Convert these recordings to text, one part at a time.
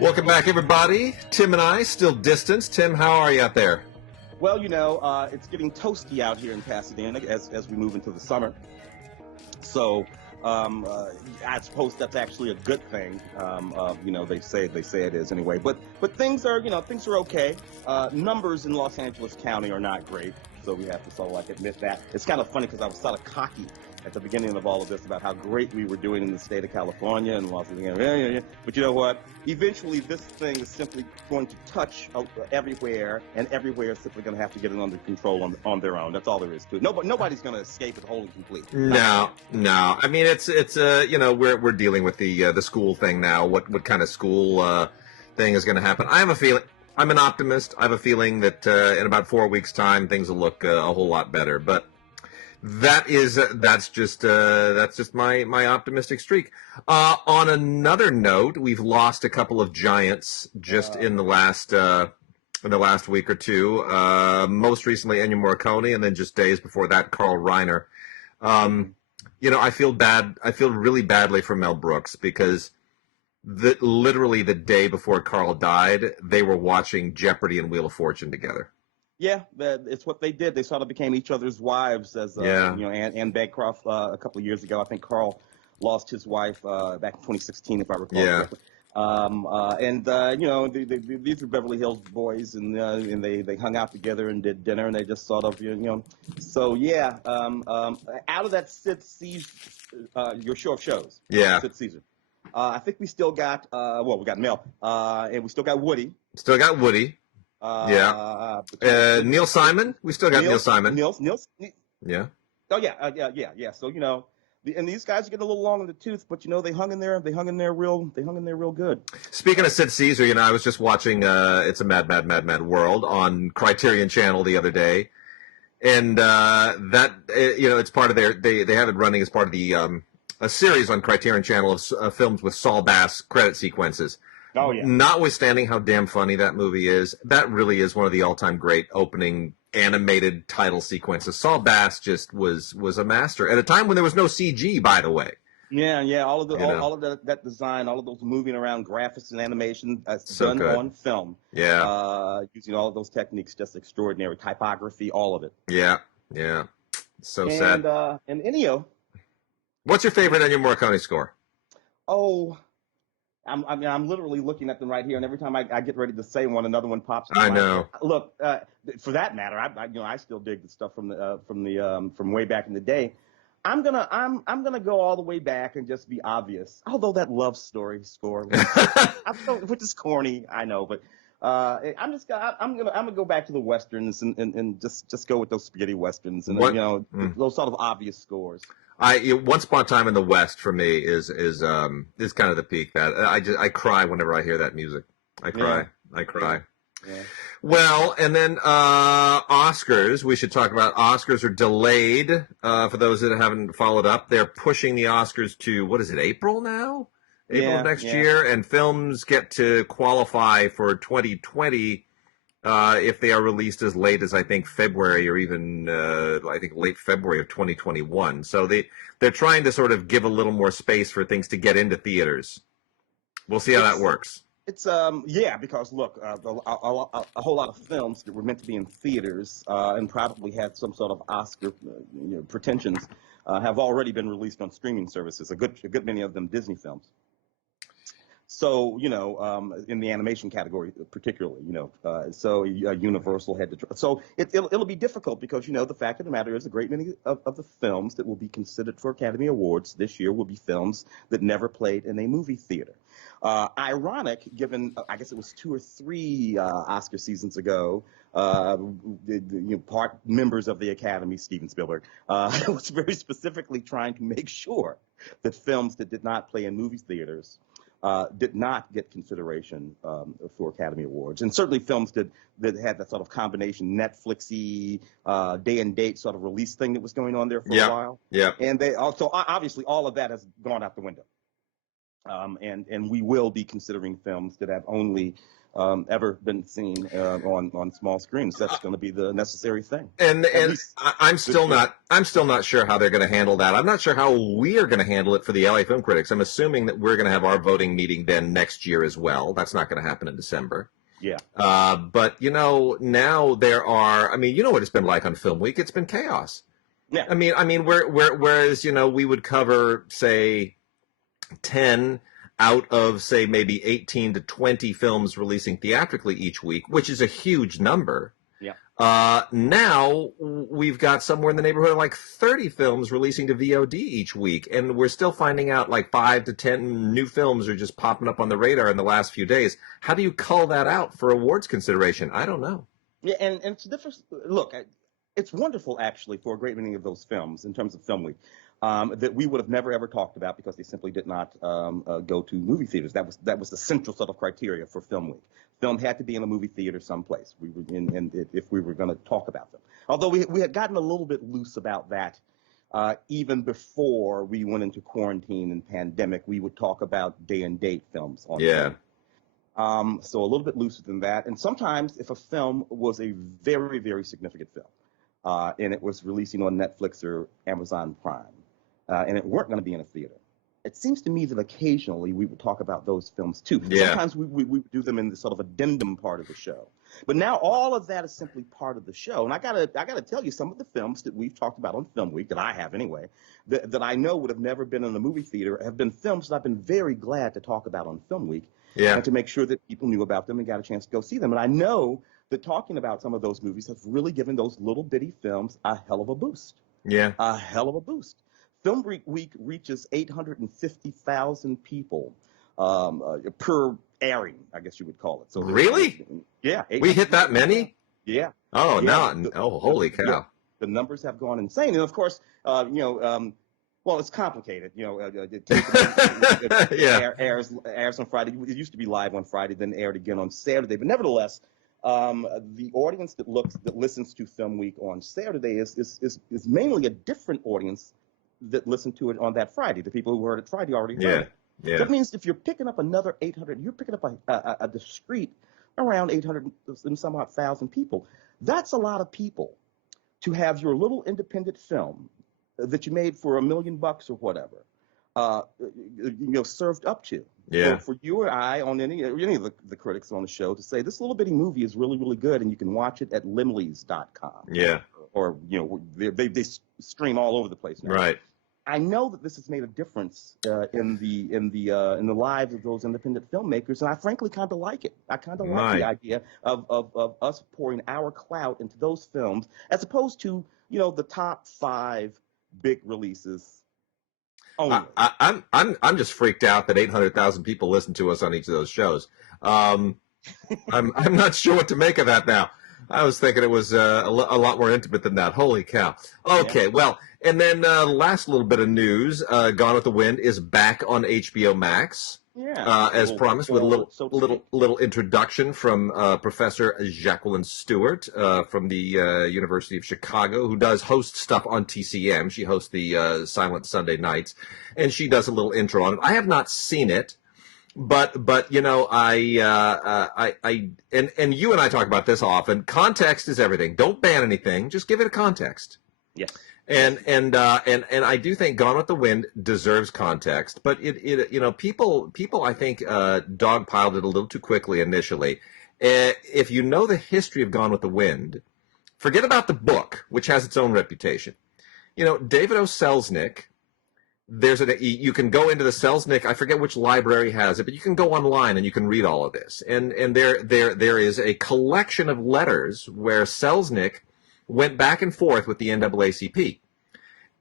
Welcome back, everybody. Tim and I, still distanced. Tim, how are you out there? Well, you know, it's getting toasty out here in Pasadena as we move into the summer. So I suppose that's actually a good thing. You know, they say it is anyway. But things are, things are okay. Numbers in Los Angeles County are not great, so we have to sort of like admit that. It's kind of funny because I was sort of cocky at the beginning of all of this about how great we were doing in the state of California and Los Angeles. But you know what? Eventually, this thing is simply going to touch everywhere, and everywhere is simply going to have to get it under control on their own. That's all there is to it. Nobody's going to escape it wholly complete. No. I mean, it's you know, we're dealing with the school thing now. What kind of school thing is going to happen? I have a feeling. I'm an optimist. I have a feeling that in about 4 weeks' time, things will look a whole lot better. But that's just my optimistic streak. On another note, we've lost a couple of giants just in the last week or two. Most recently, Ennio Morricone, and then just days before that, Carl Reiner. You know, I feel really badly for Mel Brooks because literally the day before Carl died, they were watching Jeopardy and Wheel of Fortune together. Yeah, it's what they did. They sort of became each other's wives, as you know, Anne Bancroft a couple of years ago. I think Carl lost his wife back in 2016, if I recall correctly. You know, these were Beverly Hills boys, and they hung out together and did dinner, and they just sort of, you know. So yeah, out of that Sid Caesar, your show of shows, Sid Caesar. I think we still got we got Mel, and we still got Woody. Neil Simon. We still got Neil Simon. Yeah. Oh yeah. So you know, and these guys are getting a little long in the tooth, but you know they hung in there. They hung in there real good. Speaking of Sid Caesar, you know, I was just watching It's a Mad World on Criterion Channel the other day, and that you know, it's part of they have it running as part of the a series on Criterion Channel of films with Saul Bass credit sequences. Oh, yeah. Notwithstanding how damn funny that movie is, that really is one of the all-time great opening animated title sequences. Saul Bass just was a master at a time when there was no CG, by the way. Yeah. All of that design, all of those moving around graphics and animation done on film. Yeah. Using all of those techniques, just extraordinary. Typography, all of it. Yeah. So sad. And Ennio. What's your favorite Ennio Morricone score? Oh. I'm literally looking at them right here, and every time I get ready to say one, another one pops up. I know. Look, for that matter, I still dig the stuff from way back in the day. I'm gonna go all the way back and just be obvious. Although that Love Story score, which is corny, I know, but I'm gonna go back to the westerns and just go with those spaghetti westerns and those sort of obvious scores. Once Upon a Time in the West for me is kind of the peak. That I cry whenever I hear that music. I cry. Yeah. Well, and then Oscars. We should talk about Oscars are delayed. For those that haven't followed up, they're pushing the Oscars to what is it? April now? April of next year, and films get to qualify for 2020. If they are released as late as I think February or even I think late February of 2021, so they're trying to sort of give a little more space for things to get into theaters. We'll see how that works. It's because look, a whole lot of films that were meant to be in theaters and probably had some sort of Oscar pretensions have already been released on streaming services. A good many of them Disney films. So, you know, in the animation category particularly, so Universal had to. So it'll be difficult because, you know, the fact of the matter is a great many of the films that will be considered for Academy Awards this year will be films that never played in a movie theater. Ironic, given, I guess it was 2 or 3 Oscar seasons ago, part members of the Academy, Steven Spielberg, was very specifically trying to make sure that films that did not play in movie theaters did not get consideration for Academy Awards, and certainly films that had that sort of combination Netflixy day and date sort of release thing that was going on there for a while. Yeah. And they also obviously all of that has gone out the window, and we will be considering films that have only ever been seen on small screens. That's going to be the necessary thing. And I'm still not sure how they're going to handle that. I'm not sure how we are going to handle it for the LA Film Critics. I'm assuming that we're going to have our voting meeting then next year as well. That's not going to happen in December. Yeah. But now there are. I mean, you know what it's been like on Film Week? It's been chaos. Yeah. I mean, whereas we would cover, say, 10 out of, say, maybe 18 to 20 films releasing theatrically each week, which is a huge number. Yeah. Now we've got somewhere in the neighborhood of like 30 films releasing to VOD each week, and we're still finding out like 5 to 10 new films are just popping up on the radar in the last few days. How do you cull that out for awards consideration? I don't know. Yeah, and it's different. Look, it's wonderful actually for a great many of those films in terms of Film Week. That we would have never ever talked about because they simply did not go to movie theaters. That was the central sort of criteria for Film Week. Film had to be in a movie theater someplace. We were if we were going to talk about them. Although we had gotten a little bit loose about that even before we went into quarantine and pandemic. We would talk about day and date films on film. So a little bit looser than that. And sometimes if a film was a very, very significant film and it was releasing on Netflix or Amazon Prime, and it weren't going to be in a theater, it seems to me that occasionally we would talk about those films too. Yeah. Sometimes we would do them in the sort of addendum part of the show. But now all of that is simply part of the show. And I gotta tell you, some of the films that we've talked about on Film Week, that I have anyway, that I know would have never been in a movie theater, have been films that I've been very glad to talk about on Film Week. Yeah. And to make sure that people knew about them and got a chance to go see them. And I know that talking about some of those movies has really given those little bitty films a hell of a boost. Yeah. A hell of a boost. Film Week reaches 850,000 people per airing, I guess you would call it. So really? Yeah. We hit that many? Yeah. Oh, yeah. Holy cow. The numbers have gone insane. And of course, well, it's complicated. It airs on Friday. It used to be live on Friday, then aired again on Saturday. But nevertheless, the audience that listens to Film Week on Saturday is mainly a different audience that listened to it on that Friday. The people who heard it Friday already heard it. Yeah. That means if you're picking up another 800, you're picking up a discrete around 800 and some odd thousand people. That's a lot of people to have your little independent film that you made for $1 million or whatever, served up to. Yeah. For you or I, on any of the critics on the show, to say this little bitty movie is really, really good, and you can watch it at limleys.com. Yeah. Or they stream all over the place now. Right. I know that this has made a difference in the lives of those independent filmmakers, and I frankly kind of like it. I kind of like the idea of us pouring our clout into those films, as opposed to the top 5 big releases only. I'm just freaked out that 800,000 people listen to us on each of those shows. I'm not sure what to make of that now. I was thinking it was a lot more intimate than that. Holy cow. Okay, yeah. Well, and then last little bit of news, Gone with the Wind is back on HBO Max. Yeah. As promised, with a little introduction from Professor Jacqueline Stewart from the University of Chicago, who does host stuff on TCM. She hosts the Silent Sunday Nights, and she does a little intro on it. I have not seen it. But I you and I talk about this often. Context is everything. Don't ban anything. Just give it a context. Yes. And I do think Gone with the Wind deserves context. But people I think dogpiled it a little too quickly initially. If you know the history of Gone with the Wind, forget about the book, which has its own reputation. David O. Selznick. You can go into the Selznick, I forget which library has it, but you can go online and you can read all of this. And there is a collection of letters where Selznick went back and forth with the NAACP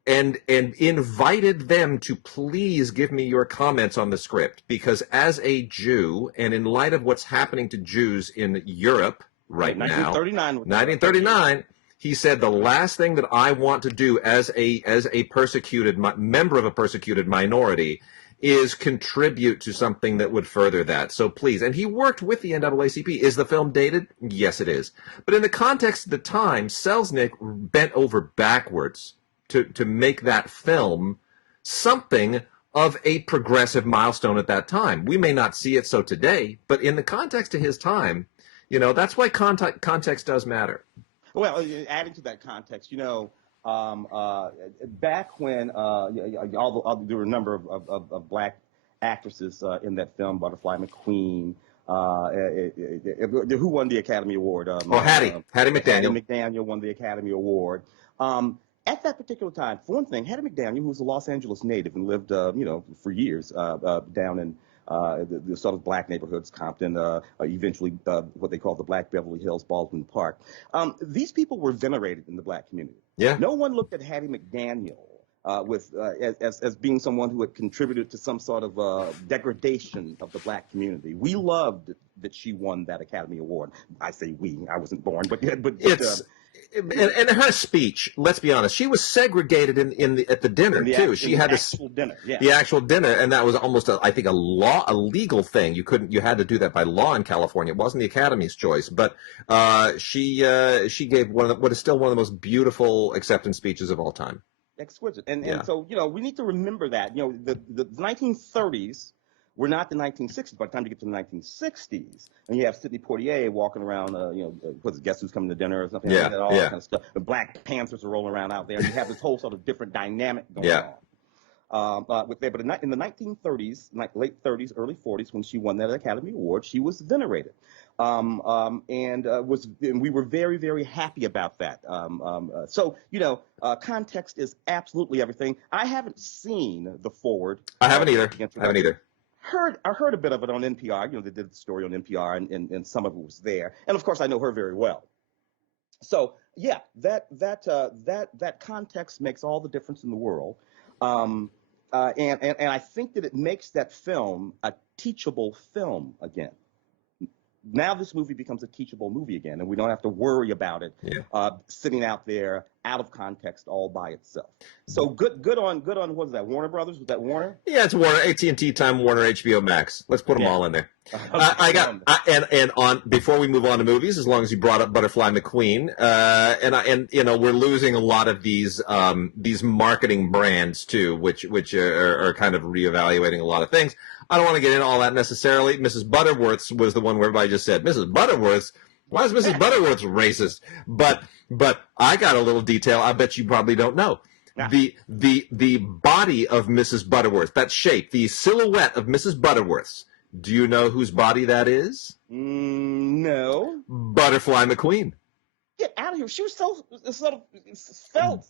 and invited them to please give me your comments on the script, because as a Jew, and in light of what's happening to Jews in Europe right now, 1939, he said, the last thing that I want to do as a persecuted member of a persecuted minority is contribute to something that would further that. So please. And he worked with the NAACP. Is the film dated? Yes, it is. But in the context of the time, Selznick bent over backwards to make that film something of a progressive milestone at that time. We may not see it so today, but in the context of his time, that's why context does matter. Well, adding to that context, back when there were a number of black actresses in that film, Butterfly McQueen. Who won the Academy Award? Hattie McDaniel. Hattie McDaniel won the Academy Award. At that particular time, for one thing, Hattie McDaniel, who was a Los Angeles native and lived, for years down in the sort of black neighborhoods, Compton, eventually what they call the Black Beverly Hills, Baldwin Park. These people were venerated in the black community. Yeah. No one looked at Hattie McDaniel as being someone who had contributed to some sort of degradation of the black community. We loved that she won that Academy Award. I say we. I wasn't born, but it's. And her speech, let's be honest, she was segregated at the dinner too. She had the actual dinner, and that was almost I think a legal thing. You had to do that by law in California. It wasn't the Academy's choice, but she gave what is still one of the most beautiful acceptance speeches of all time. Exquisite, and so we need to remember that the 1930s. We're not the 1960s. By the time you get to the 1960s, and you have Sidney Poitier walking around, Guess Who's Coming to Dinner or something like that, all that kind of stuff. The Black Panthers are rolling around out there, and you have this whole sort of different dynamic going on. But in the 1930s, late 30s, early 40s, when she won that Academy Award, she was venerated, and we were very, very happy about that. Context is absolutely everything. I haven't seen the forward. I haven't either. I heard a bit of it on NPR. They did the story on NPR, and some of it was there. And of course, I know her very well. So yeah, that context makes all the difference in the world. And I think that it makes that film a teachable film again. Now this movie becomes a teachable movie again, and we don't have to worry about it sitting out there out of context all by itself. So good on what is that? Warner Brothers? Was that Warner? Yeah, it's Warner, AT&T, Time Warner, HBO Max. Let's put them all in there. Before we move on to movies, as long as you brought up Butterfly McQueen, we're losing a lot of these marketing brands too, which are kind of reevaluating a lot of things. I don't want to get into all that necessarily. Mrs. Butterworth's was the one where everybody just said, Mrs. Butterworth's? Why is Mrs. Butterworth's racist? But I got a little detail I bet you probably don't know. Yeah. The body of Mrs. Butterworth, that shape, the silhouette of Mrs. Butterworth's, do you know whose body that is? No. Butterfly McQueen. Get out of here. She was so sort of felt.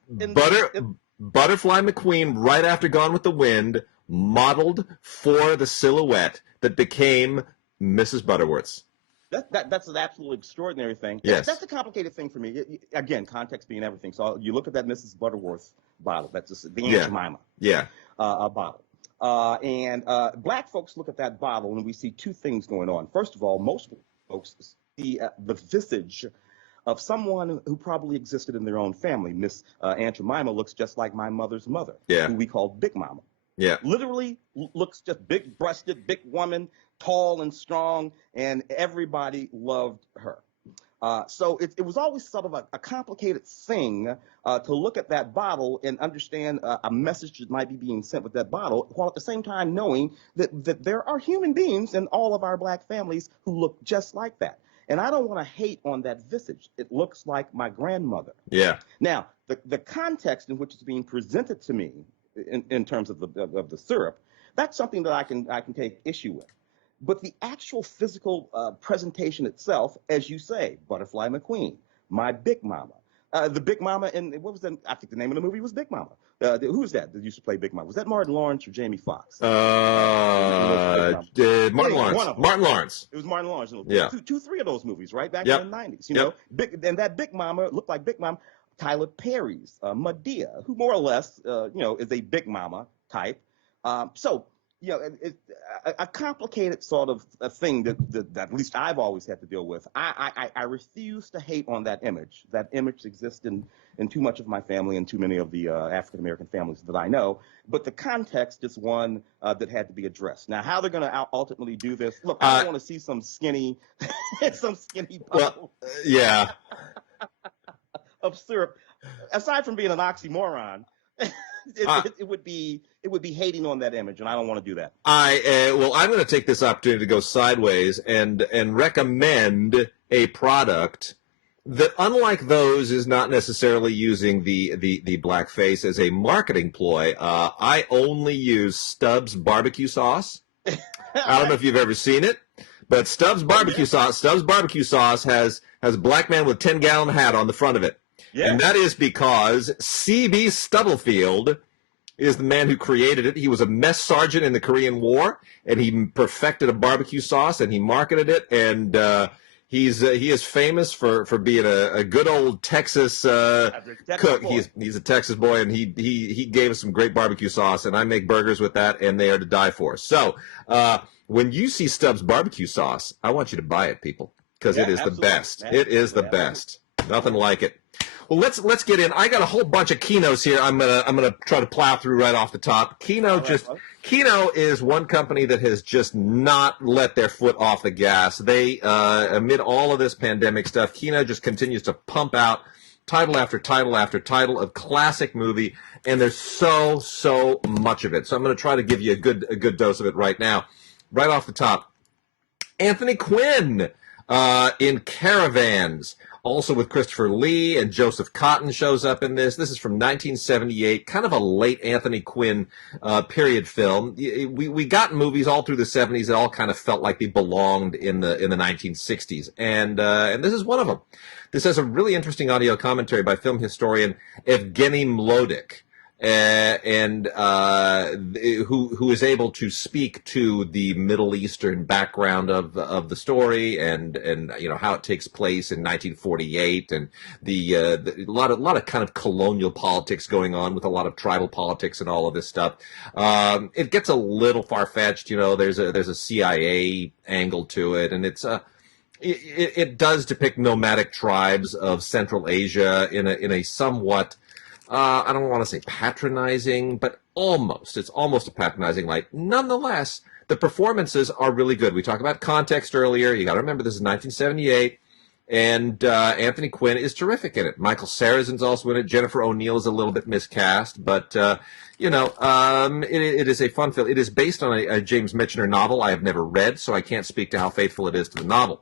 Butterfly McQueen, right after Gone with the Wind, modeled for the silhouette that became Mrs. Butterworth's. That's an absolutely extraordinary thing. Yes. That's a complicated thing for me. Again, context being everything. So you look at that Mrs. Butterworth bottle. That's the Aunt Jemima bottle. And black folks look at that bottle and we see two things going on. First of all, most folks see the visage of someone who probably existed in their own family. Miss Aunt Jemima looks just like my mother's mother, who we call Big Mama. Yeah. Literally looks just big-breasted, big woman, tall and strong, and everybody loved her. So it was always sort of a complicated thing to look at that bottle and understand a message that might be being sent with that bottle, while at the same time knowing that there are human beings in all of our black families who look just like that. And I don't want to hate on that visage. It looks like my grandmother. Yeah. Now, the context in which it's being presented to me in terms of the syrup, that's something that I can take issue with. But the actual physical presentation itself, as you say, Butterfly McQueen, my Big Mama. The Big Mama what was that? I think the name of the movie was Big Mama. Who was that used to play Big Mama? Was that Martin Lawrence or Jamie Foxx? Martin Lawrence. Martin Lawrence. It was Martin Lawrence. Yeah. Three of those movies, right? Back in the 90s. You know, and that Big Mama looked like Big Mama. Tyler Perry's Medea, who more or less, is a Big Mama type. A complicated sort of a thing that at least I've always had to deal with. I refuse to hate on that image. That image exists in too much of my family and too many of the African American families that I know. But the context is one that had to be addressed. Now, how they're going to ultimately do this? Look, I don't want to see some skinny, bottle of syrup. Aside from being an oxymoron. it would be hating on that image, and I don't want to do that. Well, I'm going to take this opportunity to go sideways and recommend a product that, unlike those, is not necessarily using the blackface as a marketing ploy. I only use Stubbs barbecue sauce. I don't know if you've ever seen it, but Stubbs barbecue sauce has a black man with 10-gallon hat on the front of it. Yeah. And that is because C.B. Stubblefield is the man who created it. He was a mess sergeant in the Korean War, and he perfected a barbecue sauce, and he marketed it, and he is famous for being a good old Texas cook. He's a Texas boy, and he gave us some great barbecue sauce, and I make burgers with that, and they are to die for. So when you see Stubbs barbecue sauce, I want you to buy it, people, because it is the best. It is the best. Nothing like it. Well, let's get in. I got a whole bunch of Kinos here. I'm gonna try to plow through right off the top. Kino is one company that has just not let their foot off the gas. They amid all of this pandemic stuff, Kino just continues to pump out title after title after title of classic movie, and there's so much of it. So I'm going to try to give you a good dose of it right now. Right off the top, Anthony Quinn in Caravans. Also with Christopher Lee, and Joseph Cotten shows up in this. This is from 1978, kind of a late Anthony Quinn period film. We got movies all through the 70s that all kind of felt like they belonged in the 1960s, and this is one of them. This has a really interesting audio commentary by film historian Evgeny Mlodek, who is able to speak to the Middle Eastern background of the story, and you know how it takes place in 1948, and a lot of kind of colonial politics going on with a lot of tribal politics and all of this stuff. It gets a little far-fetched, you know. There's a CIA angle to it, and it does depict nomadic tribes of Central Asia in a somewhat I don't want to say patronizing, but it's almost a patronizing light. Nonetheless, the performances are really good. We talked about context earlier. You got to remember this is 1978, and Anthony Quinn is terrific in it. Michael Sarrazin's also in it. Jennifer O'Neill is a little bit miscast, but it is a fun film. It is based on a James Michener novel I have never read, so I can't speak to how faithful it is to the novel.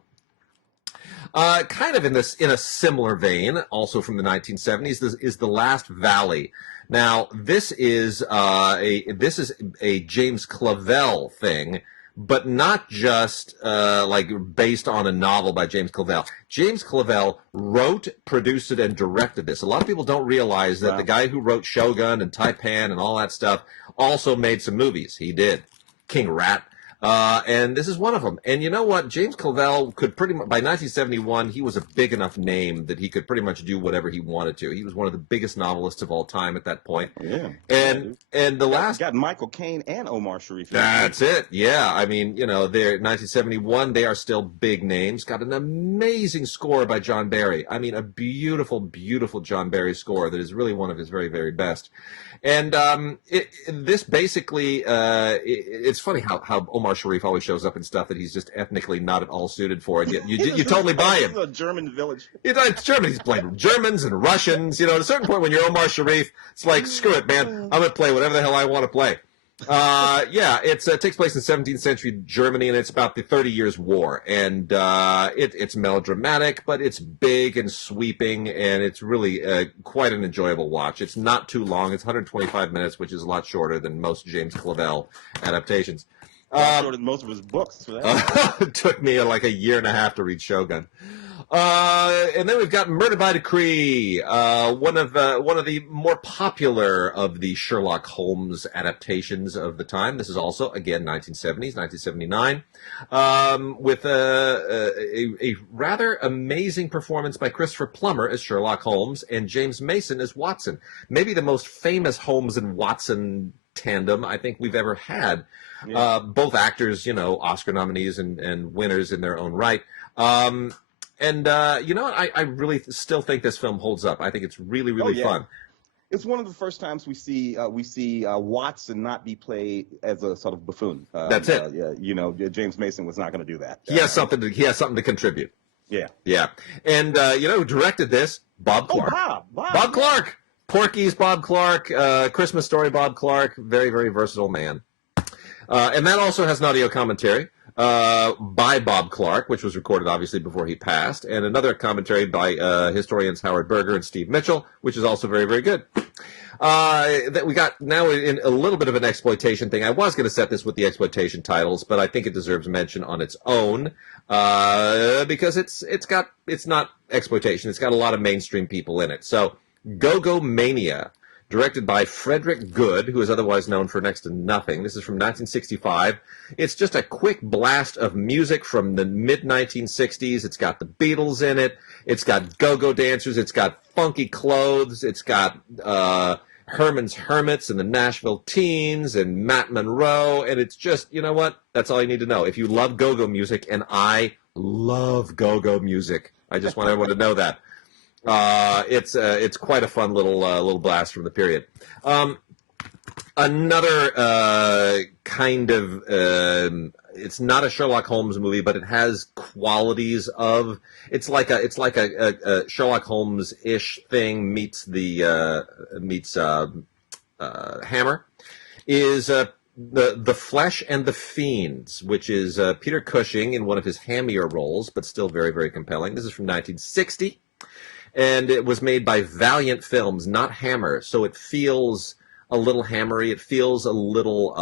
Kind of in a similar vein, also from the 1970s, this is The Last Valley. Now, this is a James Clavell thing, but not just like based on a novel by James Clavell. James Clavell wrote, produced it, and directed this. A lot of people don't realize that the guy who wrote Shogun and Taipan and all that stuff also made some movies. He did. King Rat. And this is one of them. And you know what? James Clavell could pretty much, by 1971, he was a big enough name that he could pretty much do whatever he wanted to. He was one of the biggest novelists of all time at that point. Yeah. And the last... got Michael Caine and Omar Sharif. That's it. Yeah. I mean, you know, they're 1971. They are still big names. Got an amazing score by John Barry. I mean, a beautiful, beautiful John Barry score that is really one of his very, very best. And this basically, it's funny how Omar Sharif always shows up in stuff that he's just ethnically not at all suited for, and you totally buy him. He's a German village. It's German. He's played Germans and Russians. You know, at a certain point when you're Omar Sharif, it's like, screw it, man. I'm going to play whatever the hell I want to play. It takes place in 17th century Germany, and it's about the 30 Years' War. And it's melodramatic, but it's big and sweeping, and it's really quite an enjoyable watch. It's not too long. It's 125 minutes, which is a lot shorter than most James Clavell adaptations. Shorter than most of his books. For that. It took me like a year and a half to read Shogun. And then we've got Murder by Decree, one of the more popular of the Sherlock Holmes adaptations of the time. This is also, again, 1970s, 1979, with a rather amazing performance by Christopher Plummer as Sherlock Holmes and James Mason as Watson. Maybe the most famous Holmes and Watson tandem I think we've ever had. Yeah. Both actors, you know, Oscar nominees and winners in their own right. And you know what? I really still think this film holds up. I think it's really, really fun. It's one of the first times we see Watson not be played as a sort of buffoon. That's it. You know, James Mason was not going to do that. He has something to contribute. Yeah. Yeah. And you know who directed this? Bob Clark. Oh, Bob Clark. Porky's Bob Clark, Christmas Story Bob Clark, very, very versatile man. And that also has an audio commentary by Bob Clark, which was recorded obviously before he passed, and another commentary by historians Howard Berger and Steve Mitchell, which is also very, very good. That we got now in a little bit of an exploitation thing. I was going to set this with the exploitation titles, but I think it deserves mention on its own because it's not exploitation. It's got a lot of mainstream people in it. So, Go-Go Mania, directed by Frederick Good, who is otherwise known for next to nothing. This is from 1965. It's just a quick blast of music from the mid-1960s. It's got the Beatles in it. It's got go-go dancers. It's got funky clothes. It's got Herman's Hermits and the Nashville Teens and Matt Monroe. And it's just, you know what? That's all you need to know. If you love go-go music, and I love go-go music, I just want everyone to know that. It's quite a fun little blast from the period. Another kind of it's not a Sherlock Holmes movie, but it has qualities of it's like a Sherlock Holmes-ish thing meets Hammer is the Flesh and the Fiends, which is Peter Cushing in one of his hammier roles, but still very, very compelling. This is from 1960. And it was made by Valiant Films, not Hammer, so it feels a little hammery. It feels a little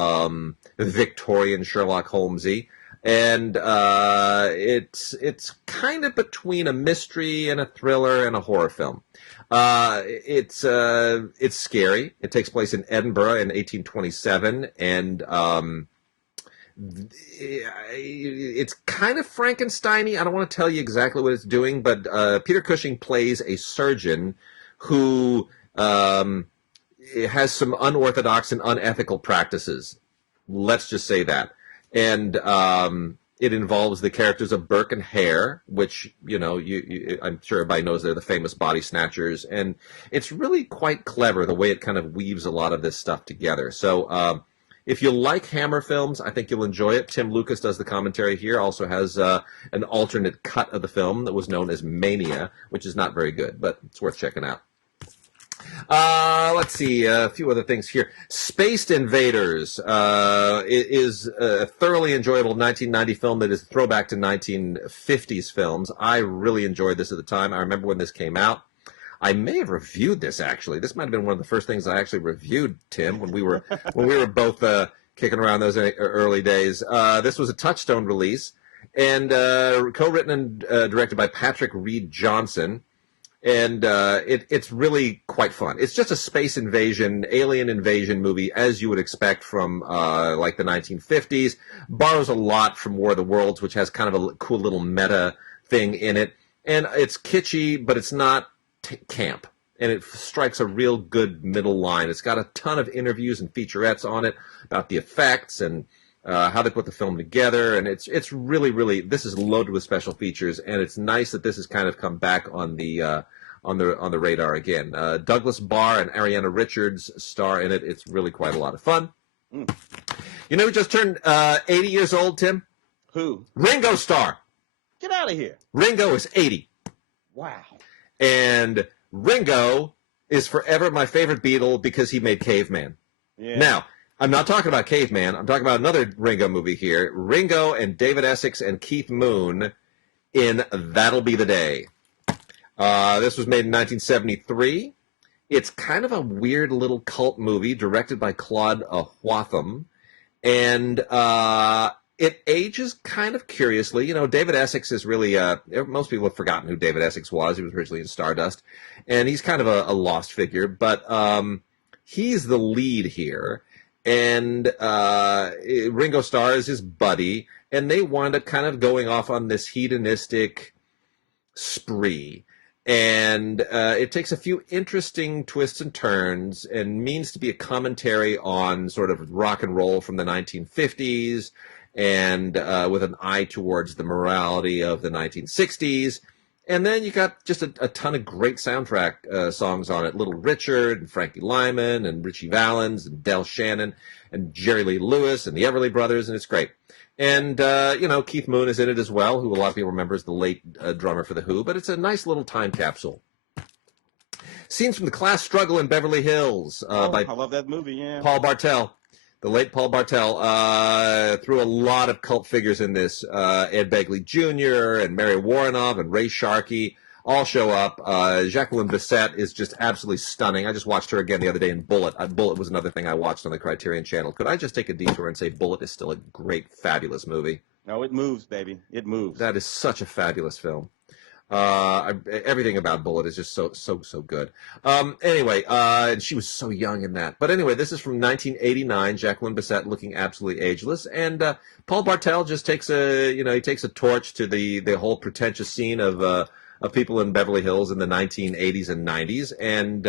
Victorian Sherlock Holmesy, and it's kind of between a mystery and a thriller and a horror film. It's scary. It takes place in Edinburgh in 1827, and it's kind of Frankenstein-y. I don't want to tell you exactly what it's doing, but Peter Cushing plays a surgeon who has some unorthodox and unethical practices. Let's just say that. And it involves the characters of Burke and Hare, which, I'm sure everybody knows they're the famous body snatchers. And it's really quite clever, the way it kind of weaves a lot of this stuff together. So, if you like Hammer films, I think you'll enjoy it. Tim Lucas does the commentary here, also has an alternate cut of the film that was known as Mania, which is not very good, but it's worth checking out. Let's see, a few other things here. Spaced Invaders is a thoroughly enjoyable 1990 film that is a throwback to 1950s films. I really enjoyed this at the time. I remember when this came out. I may have reviewed this, actually. This might have been one of the first things I actually reviewed, Tim, when we were both kicking around those early days. This was a Touchstone release, and co-written and directed by Patrick Reed Johnson. And it's really quite fun. It's just a space invasion, alien invasion movie, as you would expect from like the 1950s. Borrows a lot from War of the Worlds, which has kind of a cool little meta thing in it. And it's kitschy, but it's not camp, and it strikes a real good middle line. It's got a ton of interviews and featurettes on it about the effects and how they put the film together, and it's really, really, this is loaded with special features, and it's nice that this has kind of come back on the radar again. Douglas Barr and Ariana Richards star in it. It's really quite a lot of fun. You know who just turned 80 years old, Tim? Who? Ringo Starr. Get out of here. Ringo is 80. Wow. And Ringo is forever my favorite Beatle because he made Caveman. Yeah. Now, I'm not talking about Caveman. I'm talking about another Ringo movie here. Ringo and David Essex and Keith Moon in That'll Be the Day. This was made in 1973. It's kind of a weird little cult movie directed by Claude Whatham. And it ages kind of curiously. David Essex is really, most people have forgotten who David Essex was. He was originally in Stardust. And he's kind of a lost figure. But he's the lead here. And Ringo Starr is his buddy. And they wind up kind of going off on this hedonistic spree. And it takes a few interesting twists and turns and means to be a commentary on sort of rock and roll from the 1950s. And with an eye towards the morality of the 1960s. And then you got just a ton of great soundtrack songs on it. Little Richard and Frankie Lyman and Richie Valens and Del Shannon and Jerry Lee Lewis and the Everly Brothers, and it's great. And, Keith Moon is in it as well, who a lot of people remember as the late drummer for The Who, but it's a nice little time capsule. Scenes from the Class Struggle in Beverly Hills by I love that movie, yeah. Paul Bartel. The late Paul Bartel threw a lot of cult figures in this. Ed Begley Jr. and Mary Warrenov and Ray Sharkey all show up. Jacqueline Bisset is just absolutely stunning. I just watched her again the other day in Bullet. Bullet was another thing I watched on the Criterion Channel. Could I just take a detour and say Bullet is still a great, fabulous movie? No, it moves, baby. It moves. That is such a fabulous film. Everything about Bullet is just so good. Anyway, and she was so young in that. But anyway, this is from 1989. Jacqueline Bisset looking absolutely ageless, and Paul Bartel just takes he takes a torch to the whole pretentious scene of people in Beverly Hills in the 1980s and 90s, and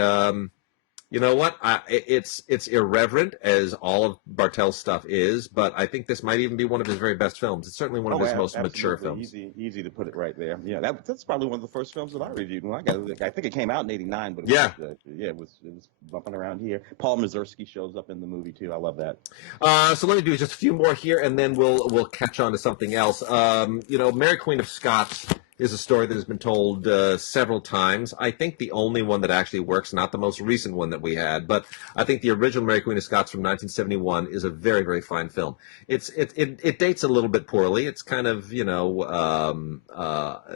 you know what? It's irreverent, as all of Bartel's stuff is, but I think this might even be one of his very best films. It's certainly one of his most mature films. Easy to put it right there. Yeah, that's probably one of the first films that I reviewed. When I think it came out in '89, but it was bumping around here. Paul Mazursky shows up in the movie too. I love that. So let me do just a few more here, and then we'll catch on to something else. Mary Queen of Scots is a story that has been told several times. I think the only one that actually works, not the most recent one that we had, but I think the original Mary Queen of Scots from 1971 is a very, very fine film. It dates a little bit poorly. It's kind of,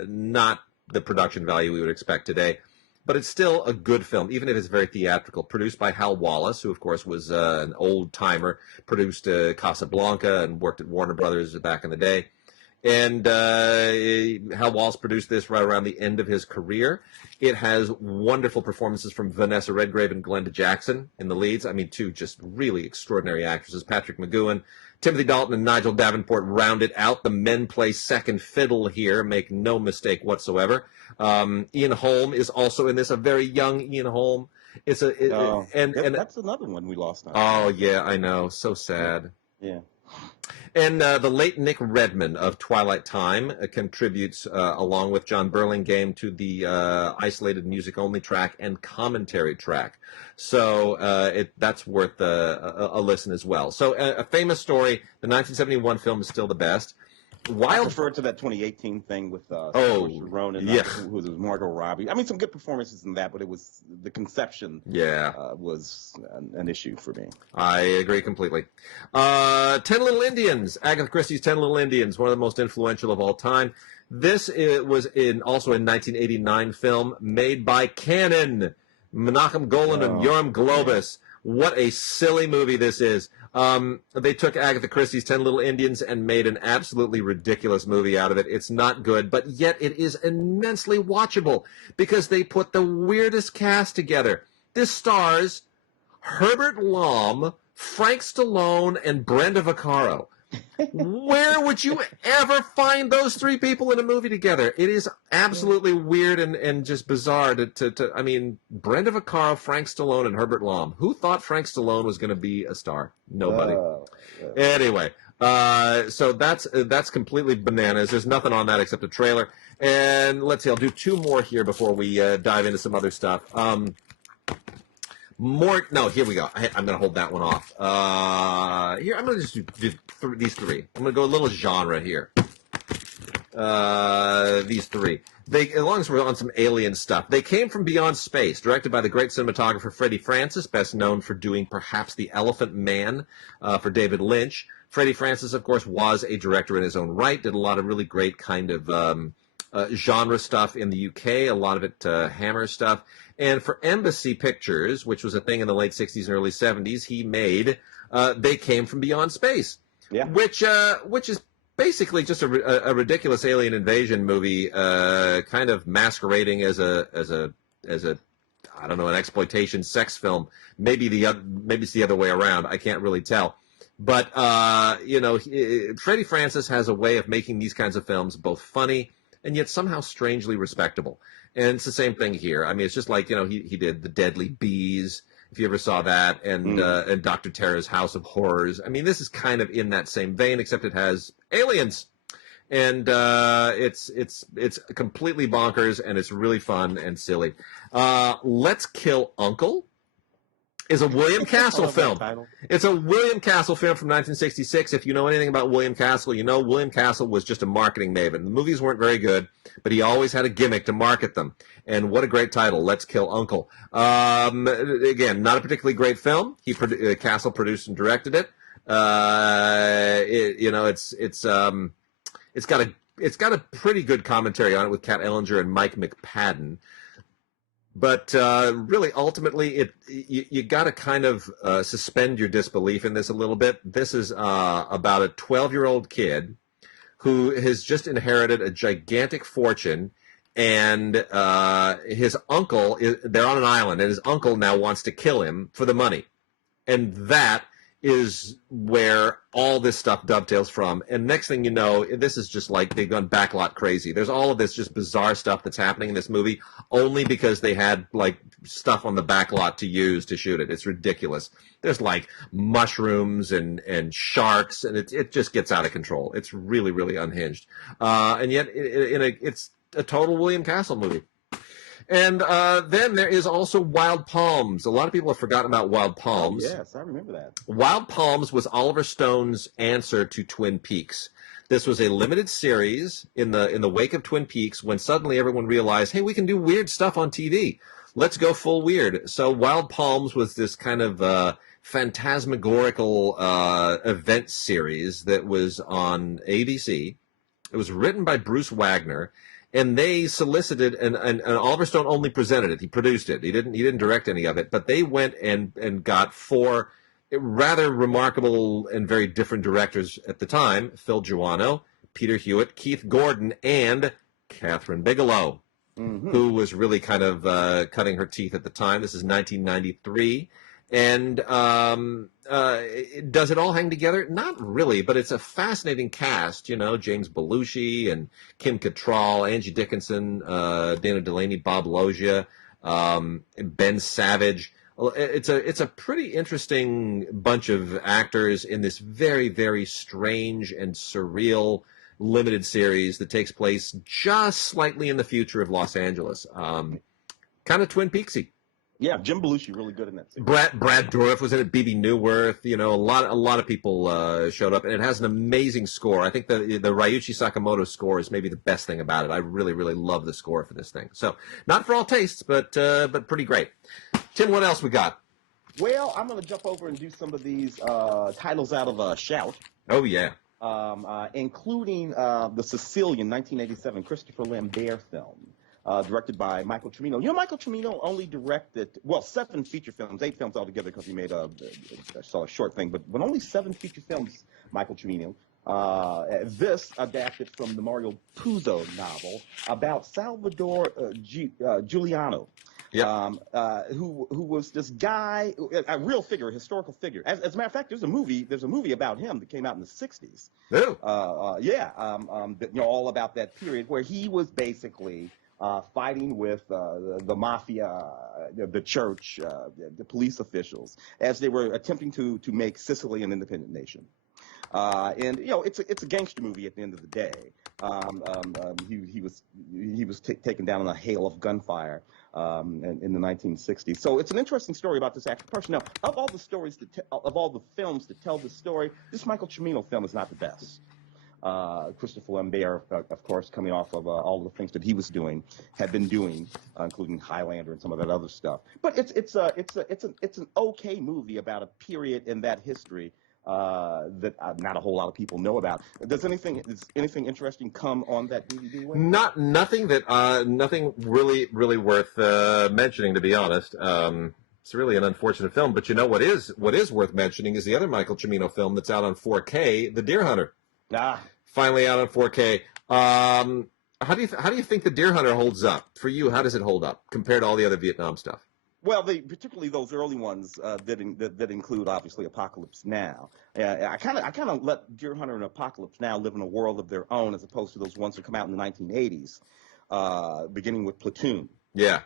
not the production value we would expect today. But it's still a good film, even if it's very theatrical. Produced by Hal Wallace, who, of course, was an old-timer, produced Casablanca and worked at Warner Brothers back in the day. And Hal Wallace produced this right around the end of his career. It has wonderful performances from Vanessa Redgrave and Glenda Jackson in the leads. I mean, two just really extraordinary actresses. Patrick McGowan, Timothy Dalton, and Nigel Davenport round it out. The men play second fiddle here, make no mistake whatsoever. Ian Holm is also in this, a very young Ian Holm. That's another one we lost on. Oh, yeah, I know. So sad. Yeah. And the late Nick Redman of Twilight Time contributes, along with John Burlingame, to the isolated music-only track and commentary track. So that's worth a listen as well. So a famous story, the 1971 film is still the best. I referred to that 2018 thing with Saoirse Ronan, who was Margot Robbie. I mean, some good performances in that, but it was the conception was an issue for me. I agree completely. 10 Little Indians, Agatha Christie's 10 Little Indians, one of the most influential of all time. This was also a 1989 film made by Cannon, Menachem Golan and Yoram Globus. What a silly movie this is. They took Agatha Christie's 10 Little Indians and made an absolutely ridiculous movie out of it. It's not good, but yet it is immensely watchable because they put the weirdest cast together. This stars Herbert Lom, Frank Stallone, and Brenda Vaccaro. Where would you ever find those three people in a movie together? It is absolutely weird and just bizarre I mean, Brenda Vaccaro, Frank Stallone, and Herbert Lom. Who thought Frank Stallone was going to be a star? Nobody. Anyway, so that's completely bananas. There's nothing on that except a trailer. And let's see, I'll do two more here before we dive into some other stuff. Here we go. I'm going to hold that one off. Here, I'm going to just do these three. I'm going to go a little genre here. These three. As long as we're on some alien stuff. They Came from Beyond Space, directed by the great cinematographer Freddie Francis, best known for doing perhaps The Elephant Man for David Lynch. Freddie Francis, of course, was a director in his own right, did a lot of really great kind of genre stuff in the UK, a lot of it Hammer stuff. And for Embassy Pictures, which was a thing in the late 60s and early 70s, he made They Came from Beyond Space, which is basically just a ridiculous alien invasion movie, kind of masquerading as a I don't know, an exploitation sex film. Maybe it's the other way around. I can't really tell. But Freddie Francis has a way of making these kinds of films both funny and yet somehow strangely respectable. And it's the same thing here. I mean, it's just like, he did The Deadly Bees, if you ever saw that, and Dr. Terror's House of Horrors. I mean, this is kind of in that same vein, except it has aliens. And it's completely bonkers, and it's really fun and silly. Let's Kill Uncle is a William I Castle love that film. title. It's a William Castle film from 1966. If you know anything about William Castle, you know William Castle was just a marketing maven. The movies weren't very good, but he always had a gimmick to market them. And what a great title, Let's Kill Uncle. Again, not a particularly great film. Castle produced and directed it. It's got a pretty good commentary on it with Kat Ellinger and Mike McPadden. But really, ultimately, you got to kind of suspend your disbelief in this a little bit. This is about a 12-year-old kid who has just inherited a gigantic fortune, and his uncle, they're on an island, and his uncle now wants to kill him for the money. And that is where all this stuff dovetails from. And next thing you know, this is just like they've gone backlot crazy. There's all of this just bizarre stuff that's happening in this movie only because they had like stuff on the backlot to use to shoot it. It's ridiculous. There's like mushrooms and sharks, and it just gets out of control. It's really, really unhinged. And yet it's a total William Castle movie. And then there is also Wild Palms. A lot of people have forgotten about Wild Palms. Oh, yes, I remember that. Wild Palms was Oliver Stone's answer to Twin Peaks. This was a limited series in the wake of Twin Peaks when suddenly everyone realized, hey, we can do weird stuff on TV. Let's go full weird. So Wild Palms was this kind of phantasmagorical event series that was on ABC. It was written by Bruce Wagner. And they solicited, and Oliver Stone only presented it. He produced it. He didn't direct any of it. But they went and got 4 rather remarkable and very different directors at the time: Phil Joannou, Peter Hewitt, Keith Gordon, and Catherine Bigelow, who was really kind of cutting her teeth at the time. This is 1993. And does it all hang together? Not really, but it's a fascinating cast. You know, James Belushi and Kim Cattrall, Angie Dickinson, Dana Delaney, Bob Loggia, Ben Savage. It's a pretty interesting bunch of actors in this very, very strange and surreal limited series that takes place just slightly in the future of Los Angeles. Kind of Twin Peaksy. Yeah, Jim Belushi really good in that scene. Brad Dourif was in it. B.B. Newworth, you know, a lot of people showed up, and it has an amazing score. I think the Ryuichi Sakamoto score is maybe the best thing about it. I really, really love the score for this thing. So, not for all tastes, but pretty great. Tim, what else we got? Well, I'm going to jump over and do some of these titles out of Shout. Oh yeah. Including the Sicilian 1987 Christopher Lambert film. Directed by Michael Cimino. You know, Michael Cimino only directed, 7 feature films, 8 films altogether because he made a short thing, but only 7 feature films, Michael Cimino. This adapted from the Mario Puzo novel about Salvador Giuliano. Yeah. Who was this guy, a real figure, a historical figure. As a matter of fact, there's a movie about him that came out in the 60s. Oh. All about that period where he was basically fighting with the mafia, the church, the police officials, as they were attempting to make Sicily an independent nation. And it's a gangster movie at the end of the day. He was taken down in a hail of gunfire in the 1960s. So it's an interesting story about this actual person. Now, of all the stories of all the films that tell this story, this Michael Cimino film is not the best. Christopher Lambert, of course, coming off of all the things that he was had been doing, including Highlander and some of that other stuff. But it's an okay movie about a period in that history that not a whole lot of people know about. Does anything interesting come on that DVD? Nothing really worth mentioning, to be honest. It's really an unfortunate film, but you know what is worth mentioning is the other Michael Cimino film that's out on 4K, The Deer Hunter. Finally out on 4K. How do you think The Deer Hunter holds up for you? How does it hold up compared to all the other Vietnam stuff? Well, particularly those early ones that include obviously Apocalypse Now. I kind of let Deer Hunter and Apocalypse Now live in a world of their own, as opposed to those ones that come out in the 1980s, beginning with Platoon. Yeah.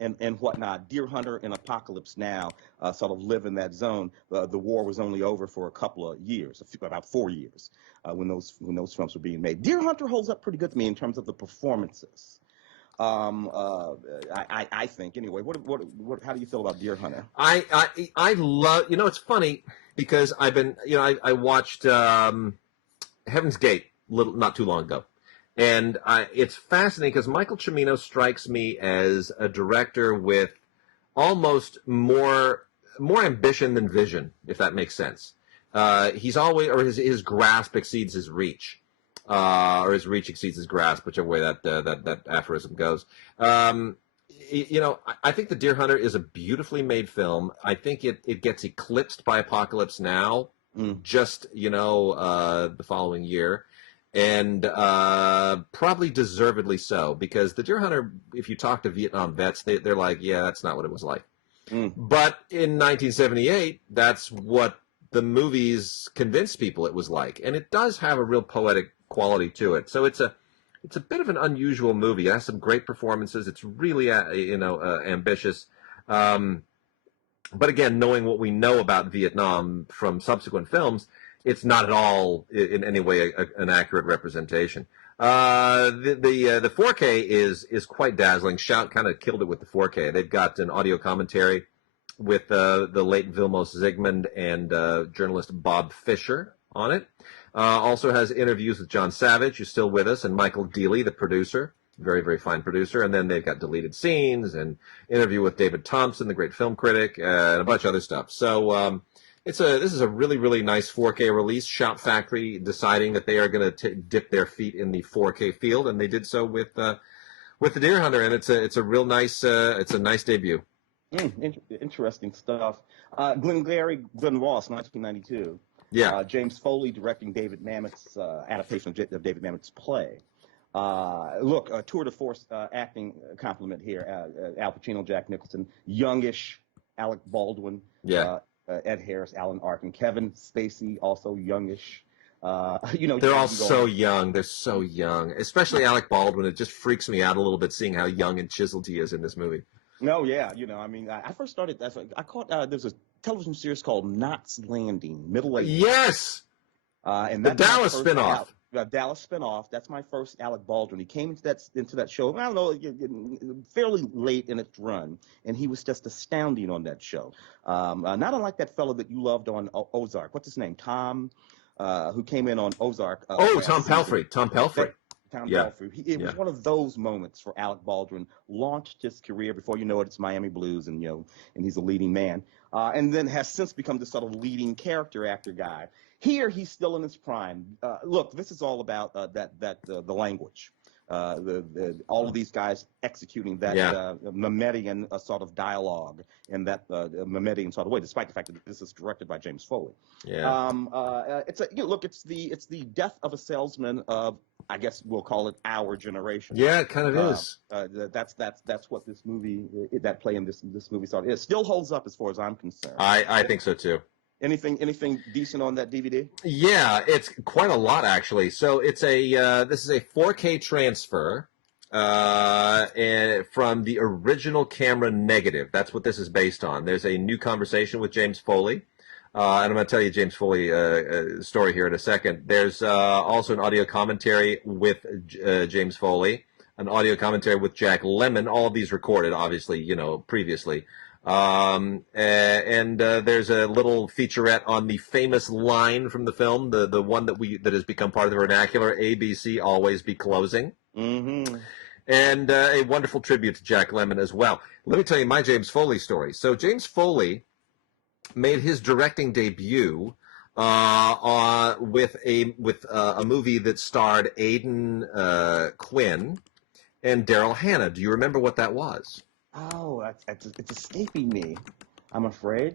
And whatnot. Deer Hunter and Apocalypse Now sort of live in that zone. The war was only over for a couple of years, about 4 years, when those films were being made. Deer Hunter holds up pretty good to me in terms of the performances. I think anyway. How do you feel about Deer Hunter? I love. It's funny because I've been. I watched Heaven's Gate not too long ago, and it's fascinating because Michael Cimino strikes me as a director with almost more ambition than vision, if that makes sense. He's always, or his grasp exceeds his reach. Or his reach exceeds his grasp, whichever way that aphorism goes. I think The Deer Hunter is a beautifully made film. I think it gets eclipsed by Apocalypse Now, just the following year, and probably deservedly so, because The Deer Hunter, if you talk to Vietnam vets, they're like, yeah, that's not what it was like. But in 1978, that's what the movies convinced people it was like, and it does have a real poetic quality to it. So it's a bit of an unusual movie. It has some great performances. It's really ambitious. But again, knowing what we know about Vietnam from subsequent films, it's not at all in any way an accurate representation. The 4K is quite dazzling. Shout kind of killed it with the 4K. They've got an audio commentary with the late Vilmos Zsigmond and journalist Bob Fisher on it. Also has interviews with John Savage, who's still with us, and Michael Dealey, the producer, very, very fine producer. And then they've got deleted scenes and interview with David Thompson, the great film critic, and a bunch of other stuff. So this is a really, really nice 4K release. Shout Factory deciding that they are going to dip their feet in the 4K field, and they did so with The Deer Hunter, and it's a real nice it's a nice debut. Interesting stuff. Glengarry Glen Ross, 1992. Yeah. James Foley directing David Mamet's adaptation of David Mamet's play. Look, a tour de force acting compliment here. Al Pacino, Jack Nicholson, youngish Alec Baldwin, Ed Harris, Alan Arkin, Kevin Spacey, also youngish. They're all so young. They're so young, especially Alec Baldwin. It just freaks me out a little bit seeing how young and chiseled he is in this movie. No, yeah, I first started. I caught. There's a television series called Knots Landing, middle age. Yes. And the Dallas spinoff. Dallas spinoff. That's my first Alec Baldwin. He came into that show. I don't know, fairly late in its run, and he was just astounding on that show. Not unlike that fellow that you loved on Ozark. What's his name? Tom, who came in on Ozark. Tom Pelfrey. Tom Pelfrey. It was one of those moments for Alec Baldwin. Launched his career. Before you know it, it's Miami Blues, and he's a leading man. And then has since become this sort of leading character actor guy. Here, he's still in his prime. Look, this is all about the language. All of these guys executing that Memetian sort of dialogue in that Memetian sort of way, despite the fact that this is directed by James Foley. Yeah. It's the death of a salesman of, I guess we'll call it, our generation. Yeah, it kind of is. That's what this movie, that play in this movie sort of is. Still holds up as far as I'm concerned. I think so too. Anything decent on that DVD? Yeah, it's quite a lot actually. So it's this is a 4K transfer from the original camera negative. That's what this is based on. There's a new conversation with James Foley. And I'm going to tell you James Foley story here in a second. There's also an audio commentary with James Foley, an audio commentary with Jack Lemmon. All of these recorded, obviously, previously. And there's a little featurette on the famous line from the film, the one that has become part of the vernacular, ABC, always be closing. Mm-hmm. And a wonderful tribute to Jack Lemmon as well. Let me tell you my James Foley story. So James Foley made his directing debut with a movie that starred Aidan Quinn and Daryl Hannah. Do you remember what that was? Oh, it's escaping me, I'm afraid.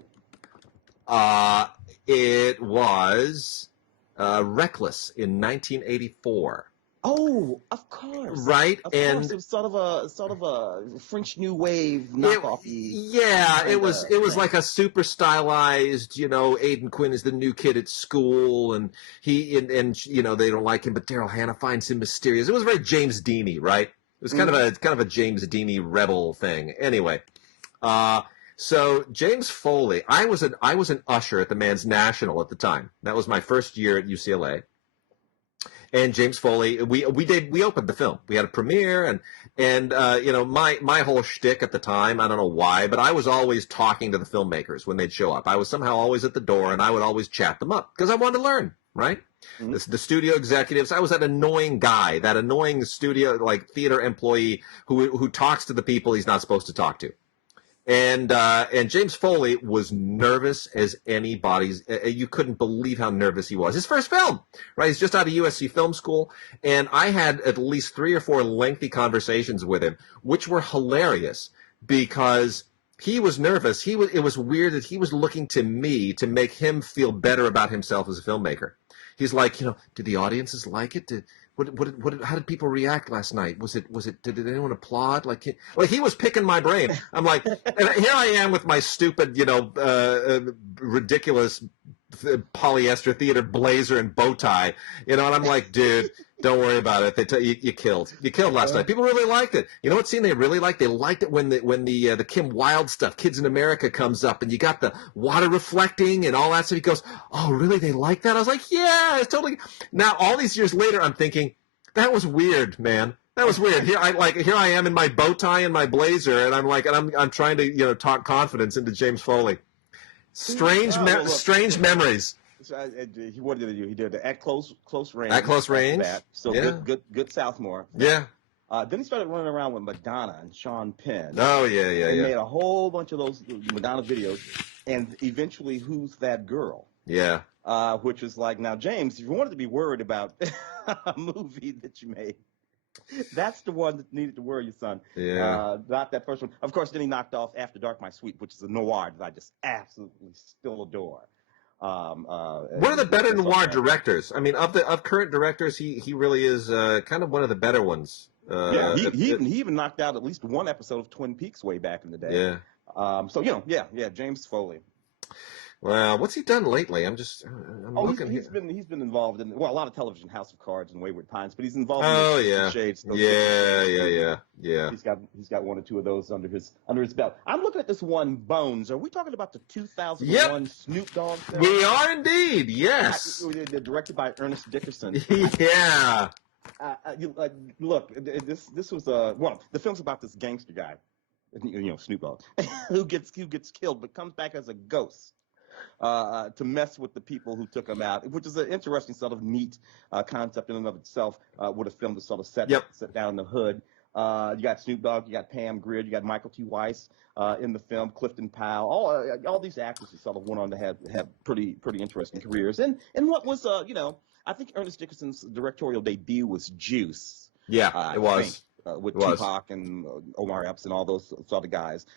It was Reckless in 1984. Oh, of course. Right, of and course. It was sort of a French New Wave knockoff. It was like a super stylized. Aidan Quinn is the new kid at school, and they don't like him, but Daryl Hannah finds him mysterious. It was very James Deany, right? It was kind of a James Deany rebel thing. Anyway, so James Foley, I was an usher at the Man's National at the time. That was my first year at UCLA. and James Foley. We opened the film. We had a premiere, and you know, my whole shtick at the time, I don't know why, but I was always talking to the filmmakers when they'd show up. I was somehow always at the door, and I would always chat them up because I wanted to learn, right? Mm-hmm. The studio executives. I was that annoying guy, that annoying studio, like, theater employee who talks to the people he's not supposed to talk to. And James Foley was nervous as anybody's. You couldn't believe how nervous he was. His first film, right? He's just out of USC Film School, and I had at least 3 or 4 lengthy conversations with him, which were hilarious because he was nervous. It was weird that he was looking to me to make him feel better about himself as a filmmaker. He's like, you know, did the audiences like it? How did people react last night? Did anyone applaud? Like he was picking my brain. I'm like, and here I am with my stupid, you know, ridiculous polyester theater blazer and bow tie, you know, and I'm like, dude, don't worry about it. They tell you, you killed last night. People really liked it. You know what scene they really liked? They liked it when the Kim Wilde stuff, Kids in America, comes up, and you got the water reflecting and all that stuff. He goes, oh, really? They like that? I was like, yeah, it's totally. Now, all these years later, I'm thinking, that was weird, man. That was weird. Here I am in my bow tie and my blazer, and I'm like, and I'm trying to, you know, talk confidence into James Foley. Strange memories. What did he do? He did At Close Range. At Close Range. So yeah. good Southmore. Yeah. Then he started running around with Madonna and Sean Penn. Oh, yeah. He made a whole bunch of those Madonna videos, and eventually, Who's That Girl? Yeah. Which is like, now, James, if you wanted to be worried about a movie that you made, that's the one that needed to worry you, son. Yeah. Not that first one. Of course, then he knocked off After Dark, My Sweet, which is a noir that I just absolutely still adore. One of the better noir directors. I mean, of current directors, he really is kind of one of the better ones. Yeah, he even knocked out at least one episode of Twin Peaks way back in the day. Yeah. So, you know, James Foley. Well, what's he done lately? I'm looking. He's been involved in a lot of television, House of Cards and Wayward Pines, but he's involved in Shades. Yeah. He's got 1 or 2 of those under his belt. I'm looking at this one, Bones. Are we talking about the 2001 Snoop Dogg film? We are indeed. Yes. Directed by Ernest Dickerson. Yeah. Look, this was the film's about this gangster guy, you know, Snoop Dogg, who gets killed but comes back as a ghost. To mess with the people who took him out, which is an interesting sort of neat concept in and of itself, with a film to sort of set down in the hood. You got Snoop Dogg, you got Pam Grier, you got Michael T. Weiss in the film, Clifton Powell, all these actors who sort of went on to have pretty interesting careers. And what was, you know, I think Ernest Dickerson's directorial debut was Juice. Yeah, it was. With Tupac and Omar Epps and all those sort of guys.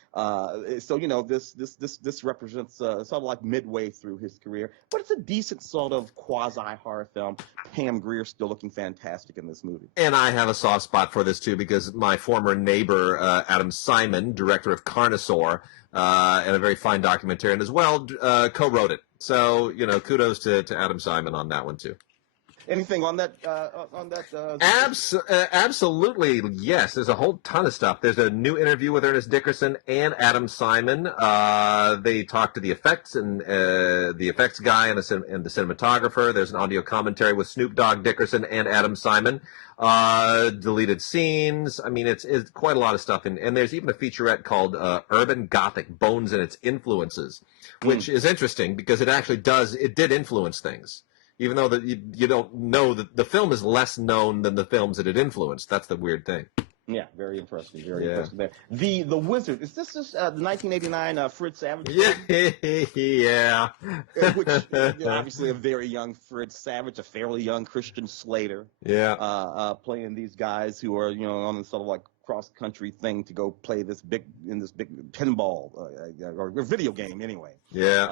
So, you know, this represents sort of like midway through his career, but it's a decent sort of quasi-horror film. Pam Grier still looking fantastic in this movie. And I have a soft spot for this, too, because my former neighbor, Adam Simon, director of Carnosaur, and a very fine documentarian as well, co-wrote it. So, you know, kudos to Adam Simon on that one, too. Anything on that? Absolutely, yes. There's a whole ton of stuff. There's a new interview with Ernest Dickerson and Adam Simon. They talk to the effects and the effects guy and the cinematographer. There's an audio commentary with Snoop Dogg, Dickerson, and Adam Simon. Deleted scenes. I mean, it's quite a lot of stuff. And there's even a featurette called Urban Gothic: Bones and Its Influences, which is interesting because it did influence things. Even though you don't know that the film is less known than the films that it influenced. That's the weird thing. Yeah, very interesting. Very interesting there. The Wizard. Is this just the 1989 Fritz Savage? Yeah. Which obviously a very young Fritz Savage, a fairly young Christian Slater. Yeah. Playing these guys who are, you know, on this sort of like cross-country thing to go play this big pinball or video game anyway. Yeah.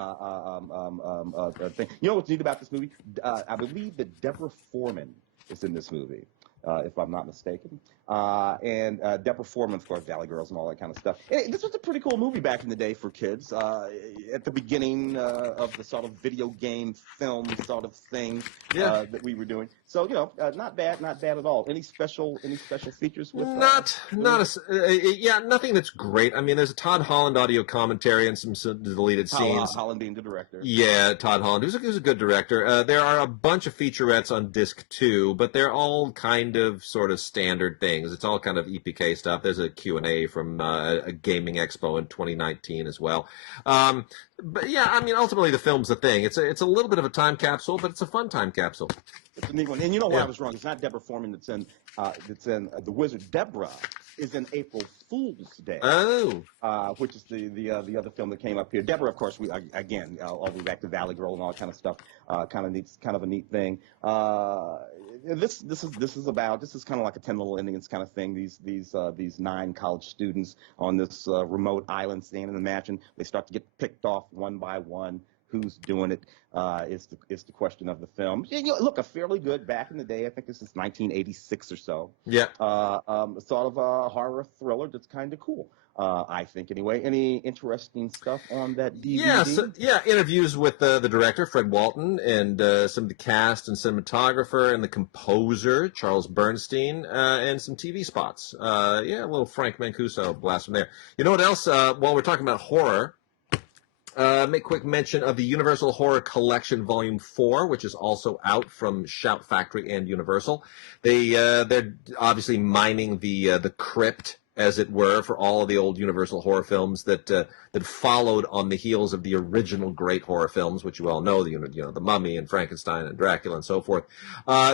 Thing. You know what's neat about this movie? I believe that Deborah Foreman is in this movie, if I'm not mistaken. and Deborah Foreman, of course, Valley Girls and all that kind of stuff. And this was a pretty cool movie back in the day for kids. At the beginning of the sort of video game film sort of thing that we were doing. So not bad at all. Any special features with nothing that's great. I mean, there's a Todd Holland audio commentary and some deleted scenes. Holland being the director. Yeah, Todd Holland, who's a good director. There are a bunch of featurettes on disc 2, but they're all kind of sort of standard things. It's all kind of EPK stuff. There's a Q&A from a gaming expo in 2019 as well. But yeah, I mean, ultimately the film's the thing. It's a little bit of a time capsule, but it's a fun time capsule. It's a neat one. And you know why I was wrong? It's not Deborah Foreman that's in The Wizard. Deborah is in April Fool's Day. Oh. Which is the other film that came up here. Deborah, of course, again all the way back to Valley Girl and all that kind of stuff. Kind of a neat thing. This is kind of like a 10 Little Indians kind of thing. These 9 college students on this remote island standing in the mansion. They start to get picked off one by one. Who's doing it is the question of the film. Look, a fairly good back in the day. I think this is 1986 or so. Yeah. Sort of a horror thriller that's kind of cool. I think anyway. Any interesting stuff on that DVD? Interviews with the director Fred Walton and some of the cast and cinematographer and the composer Charles Bernstein and some TV spots. A little Frank Mancuso blast from there. You know what else? While we're talking about horror. Make quick mention of the Universal Horror Collection Volume 4, which is also out from Shout Factory and Universal. They're obviously mining the crypt, as it were, for all of the old Universal horror films that followed on the heels of the original great horror films, which you all know, the Mummy and Frankenstein and Dracula and so forth.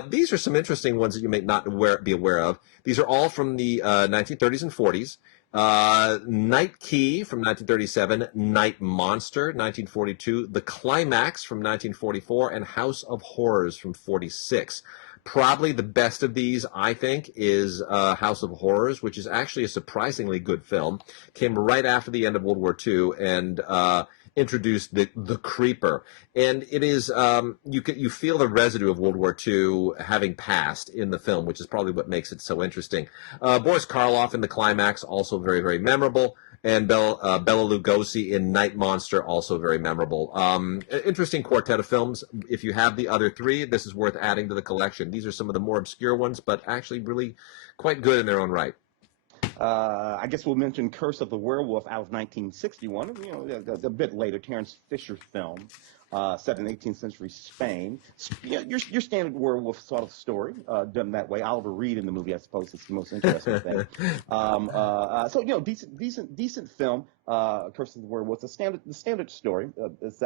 These are some interesting ones that you may not be aware of. These are all from the 1930s and 40s. Night Key from 1937, Night Monster 1942, The Climax from 1944, and House of Horrors from 46. Probably the best of these, I think, is House of Horrors, which is actually a surprisingly good film. Came right after the end of World War II and introduced the Creeper. And it is, you feel the residue of World War II having passed in the film, which is probably what makes it so interesting. Boris Karloff in The Climax, also very, very memorable. And Bela Lugosi in Night Monster, also very memorable. Interesting quartet of films. If you have the other 3, this is worth adding to the collection. These are some of the more obscure ones, but actually really quite good in their own right. I guess we'll mention Curse of the Werewolf out of 1961. A bit later, Terence Fisher film. Set in 18th century Spain. Your standard werewolf sort of story, done that way. Oliver Reed in the movie, I suppose, is the most interesting thing. Decent film. Curse of the Werewolf, the standard story,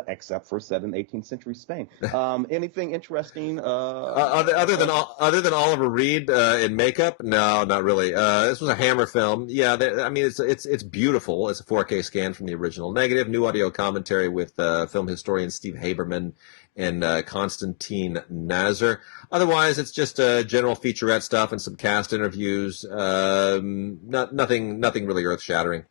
except for set in 18th century Spain. Anything interesting? Other than Oliver Reed in makeup? No, not really. This was a Hammer film. Yeah, it's beautiful. It's a 4K scan from the original negative. New audio commentary with film historian Steve Haberman and Konstantin Nazar. Otherwise, it's just general featurette stuff and some cast interviews. Nothing really earth-shattering.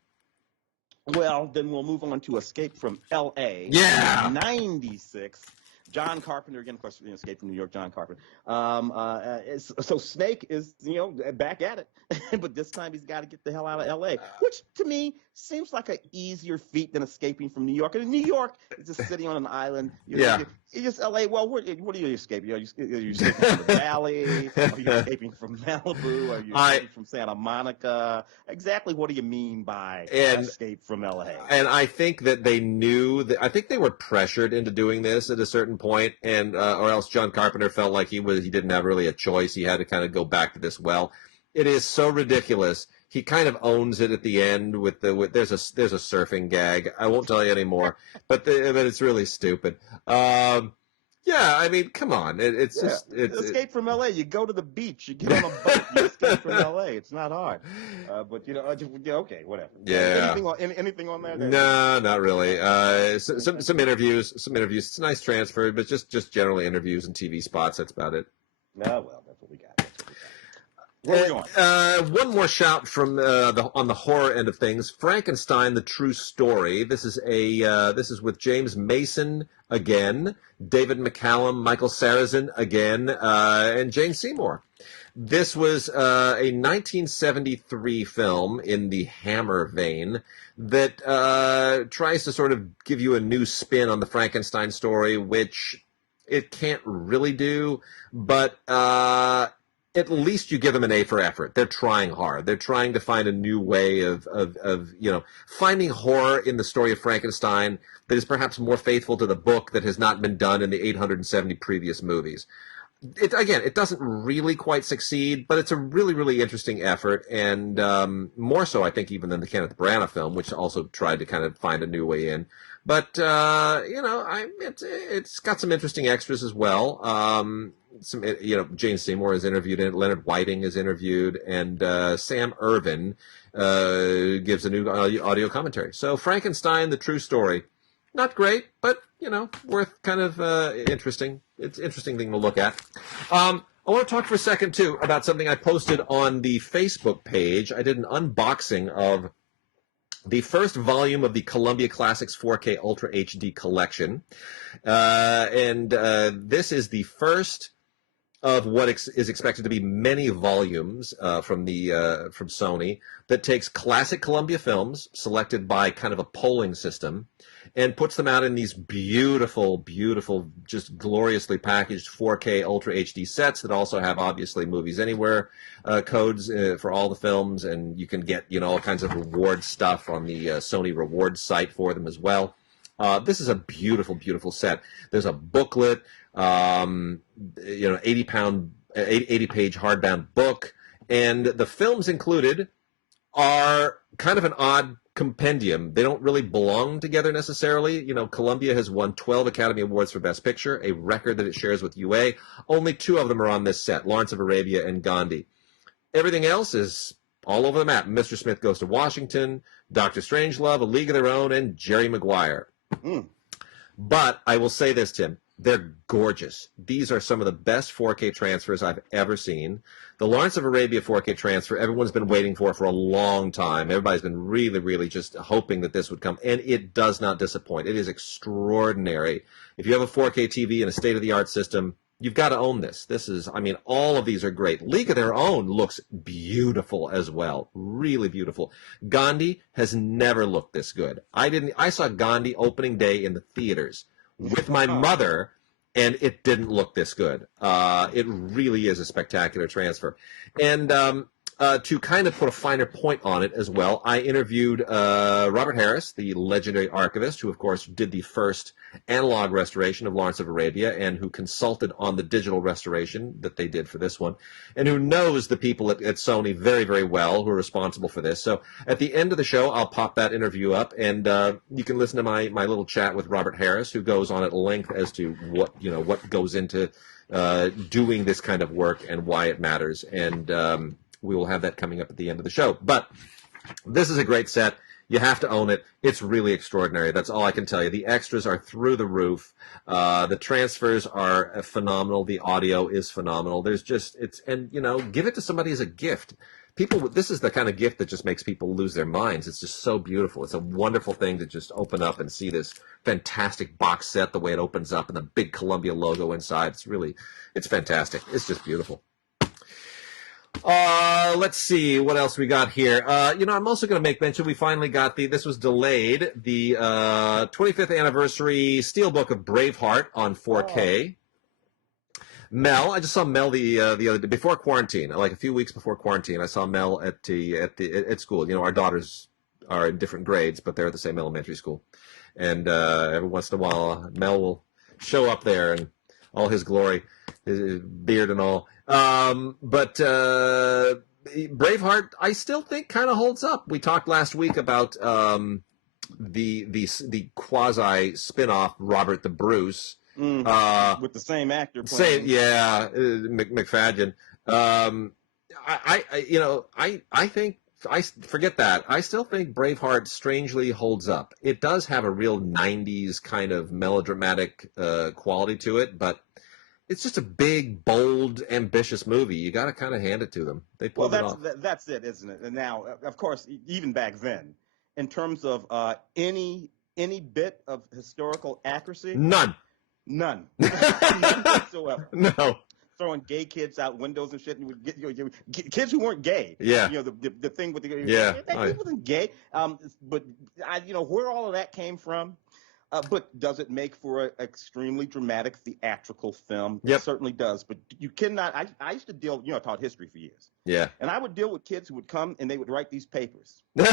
Well, then we'll move on to Escape from L.A. Yeah. 96. John Carpenter, again, of course, Escape from New York, John Carpenter. So Snake is, back at it. But this time he's got to get the hell out of L.A., which to me seems like an easier feat than escaping from New York. And in New York, it's just sitting on an island. It's just L.A. Well, what are you escaping? Are you escaping from the Valley? Are you escaping from Malibu? Are you escaping from Santa Monica? Exactly what do you mean by escape from L.A.? And I think that they knew I think they were pressured into doing this at a certain point, and or else John Carpenter felt like he didn't have really a choice. He had to kind of go back to this well. It is so ridiculous. He kind of owns it at the end with there's a surfing gag. I won't tell you anymore, but it's really stupid. Yeah, I mean, come on. It's escape from L.A. You go to the beach. You get on a boat. You escape from L.A. It's not hard. But okay, whatever. Yeah. Anything on there? No, not really. Some interviews. It's a nice transfer, but just generally interviews and TV spots. That's about it. Oh, well, that's what we got. Where are we going? One more shout from on the horror end of things. Frankenstein: The True Story. This is with James Mason again, David McCallum, Michael Sarrazin again, and Jane Seymour. This was a 1973 film in the Hammer vein that tries to sort of give you a new spin on the Frankenstein story, which it can't really do, but at least you give them an A for effort. They're trying hard. They're trying to find a new way of finding horror in the story of Frankenstein that is perhaps more faithful to the book that has not been done in the 870 previous movies. It doesn't really quite succeed, but it's a really, really interesting effort, and more so, I think, even than the Kenneth Branagh film, which also tried to kind of find a new way in. But it's got some interesting extras as well. Jane Seymour is interviewed in it, Leonard Whiting is interviewed, and Sam Irvin gives a new audio commentary. So Frankenstein, the true story, not great, but worth kind of interesting. It's an interesting thing to look at. I want to talk for a second too about something I posted on the Facebook page. I did an unboxing of the first volume of the Columbia Classics 4K Ultra HD collection, and this is the first of what is expected to be many volumes from Sony that takes classic Columbia films selected by kind of a polling system and puts them out in these beautiful, beautiful, just gloriously packaged 4K Ultra HD sets that also have, obviously, Movies Anywhere codes for all the films, and you can get, all kinds of reward stuff on the Sony rewards site for them as well. This is a beautiful, beautiful set. There's a booklet, 80-page hardbound book, and the films included are kind of an odd compendium. They don't really belong together necessarily. Columbia has won 12 Academy Awards for Best Picture, a record that it shares with UA. Only 2 of them are on this set, Lawrence of Arabia and Gandhi. Everything else is all over the map. Mr. Smith Goes to Washington, Dr. Strangelove, A League of Their Own, and Jerry Maguire. But I will say this, Tim. They're gorgeous. These are some of the best 4K transfers I've ever seen. The Lawrence of Arabia 4K transfer, everyone's been waiting for a long time. Everybody's been really, really just hoping that this would come, and it does not disappoint. It is extraordinary. If you have a 4K TV and a state-of-the-art system, you've got to own this. All of these are great. League of Their Own looks beautiful as well. Really beautiful. Gandhi has never looked this good. I saw Gandhi opening day in the theaters with my mother, and it didn't look this good. It really is a spectacular transfer. And to kind of put a finer point on it as well, I interviewed Robert Harris, the legendary archivist, who, of course, did the first analog restoration of Lawrence of Arabia and who consulted on the digital restoration that they did for this one, and who knows the people at Sony very, very well who are responsible for this. So at the end of the show, I'll pop that interview up, and you can listen to my little chat with Robert Harris, who goes on at length as to what goes into doing this kind of work and why it matters. And we will have that coming up at the end of the show. But this is a great set. You have to own it. It's really extraordinary. That's all I can tell you. The extras are through the roof. The transfers are phenomenal. The audio is phenomenal. Give it to somebody as a gift. This is the kind of gift that just makes people lose their minds. It's just so beautiful. It's a wonderful thing to just open up and see this fantastic box set, the way it opens up and the big Columbia logo inside. It's fantastic. It's just beautiful. Let's see what else we got here. I'm also going to make mention we finally got this was delayed, the 25th anniversary Steelbook of Braveheart on 4K. Mel, I just saw Mel the other day before quarantine, like a few weeks before quarantine. I saw Mel at school. Our daughters are in different grades, but they're at the same elementary school. And every once in a while, Mel will show up there in all his glory, his beard and all. But Braveheart, I still think kind of holds up. We talked last week about the quasi spin-off Robert the Bruce. With the same actor playing. McFadden. I think, forget that. I still think Braveheart strangely holds up. It does have a real 90s kind of melodramatic quality to it, but it's just a big, bold, ambitious movie. You got to kind of hand it to them. They pulled it off. That's it, isn't it? And now, of course, even back then, in terms of any bit of historical accuracy, none whatsoever. No. throwing gay kids out windows and shit, and would get kids who weren't gay. Yeah. The thing with the he wasn't gay. But where all of that came from. But does it make for an extremely dramatic theatrical film? Yep. It certainly does. But you cannot. I used to deal. I taught history for years. Yeah. And I would deal with kids who would come and they would write these papers. and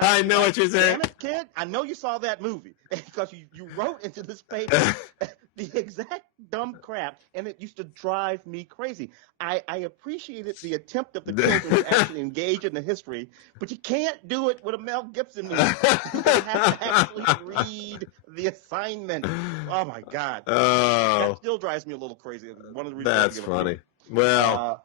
I know what you're saying. Damn it, kid! I know you saw that movie because you wrote into this paper the exact dumb crap, and it used to drive me crazy. I appreciated the attempt of the children to actually engage in the history, but you can't do it with a Mel Gibson movie. You have to actually read the assignment. Oh my God! That still drives me a little crazy. One of the reasons that's funny. Well.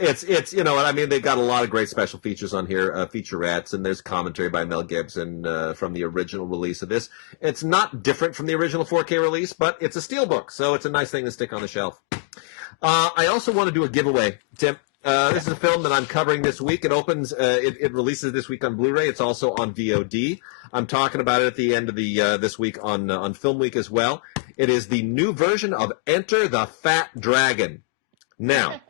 It's they've got a lot of great special features on here, featurettes, and there's commentary by Mel Gibson from the original release of this. It's not different from the original 4K release, but it's a Steelbook, so it's a nice thing to stick on the shelf. I also want to do a giveaway, Tim. This is a film that I'm covering this week. It opens, it releases this week on Blu-ray. It's also on VOD. I'm talking about it at the end of the this week on Film Week as well. It is the new version of Enter the Fat Dragon. Now,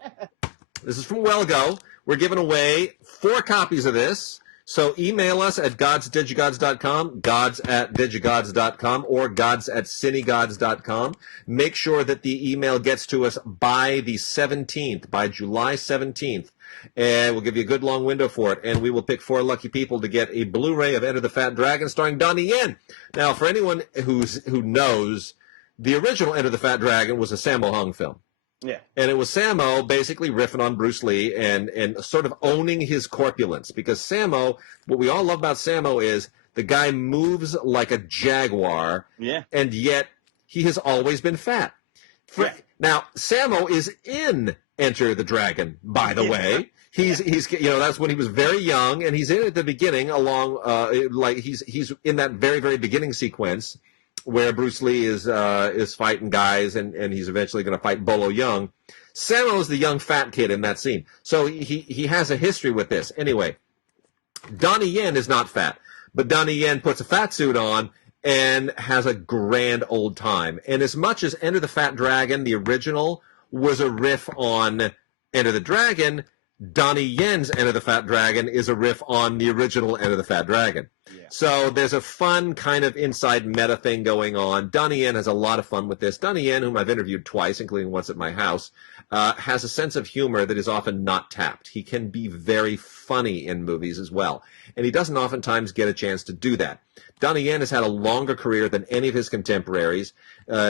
this is from Well Go. We're giving away 4 copies of this. So email us at gods@digigods.com, gods@digigods.com, or gods@cinegods.com. Make sure that the email gets to us by the 17th, by July 17th. And we'll give you a good long window for it. And we will pick 4 lucky people to get a Blu-ray of Enter the Fat Dragon starring Donnie Yen. Now, for anyone who knows, the original Enter the Fat Dragon was a Sammo Hung film. Yeah. And it was Sammo basically riffing on Bruce Lee and sort of owning his corpulence. Because Sammo, what we all love about Sammo is the guy moves like a jaguar. Yeah. And yet he has always been fat. Now, Sammo is in Enter the Dragon, by the way. He's that's when he was very young, and he's in at the beginning along he's in that very, very beginning sequence where Bruce Lee is fighting guys, and he's eventually going to fight Bolo Young. Sammo is the young fat kid in that scene. So he has a history with this. Anyway, Donnie Yen is not fat, but Donnie Yen puts a fat suit on and has a grand old time. And as much as Enter the Fat Dragon, the original, was a riff on Enter the Dragon, Donnie Yen's Enter the Fat Dragon is a riff on the original Enter the Fat Dragon. Yeah. So there's a fun kind of inside meta thing going on. Donnie Yen has a lot of fun with this. Donnie Yen, whom I've interviewed twice, including once at my house, has a sense of humor that is often not tapped. He can be very funny in movies as well, and he doesn't oftentimes get a chance to do that. Donnie Yen has had a longer career than any of his contemporaries.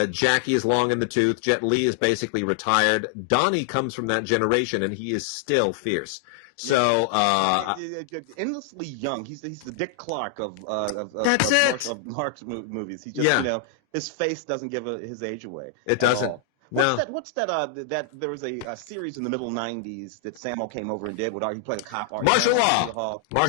Jackie is long in the tooth. Jet Li is basically retired. Donnie comes from that generation, and he is still fierce. So endlessly young. He's the Dick Clark of Mark's movies. He just his face doesn't give his age away. It doesn't. What's that? There was a series in the middle '90s that Sammo came over and did. He played a cop. Martial Law. I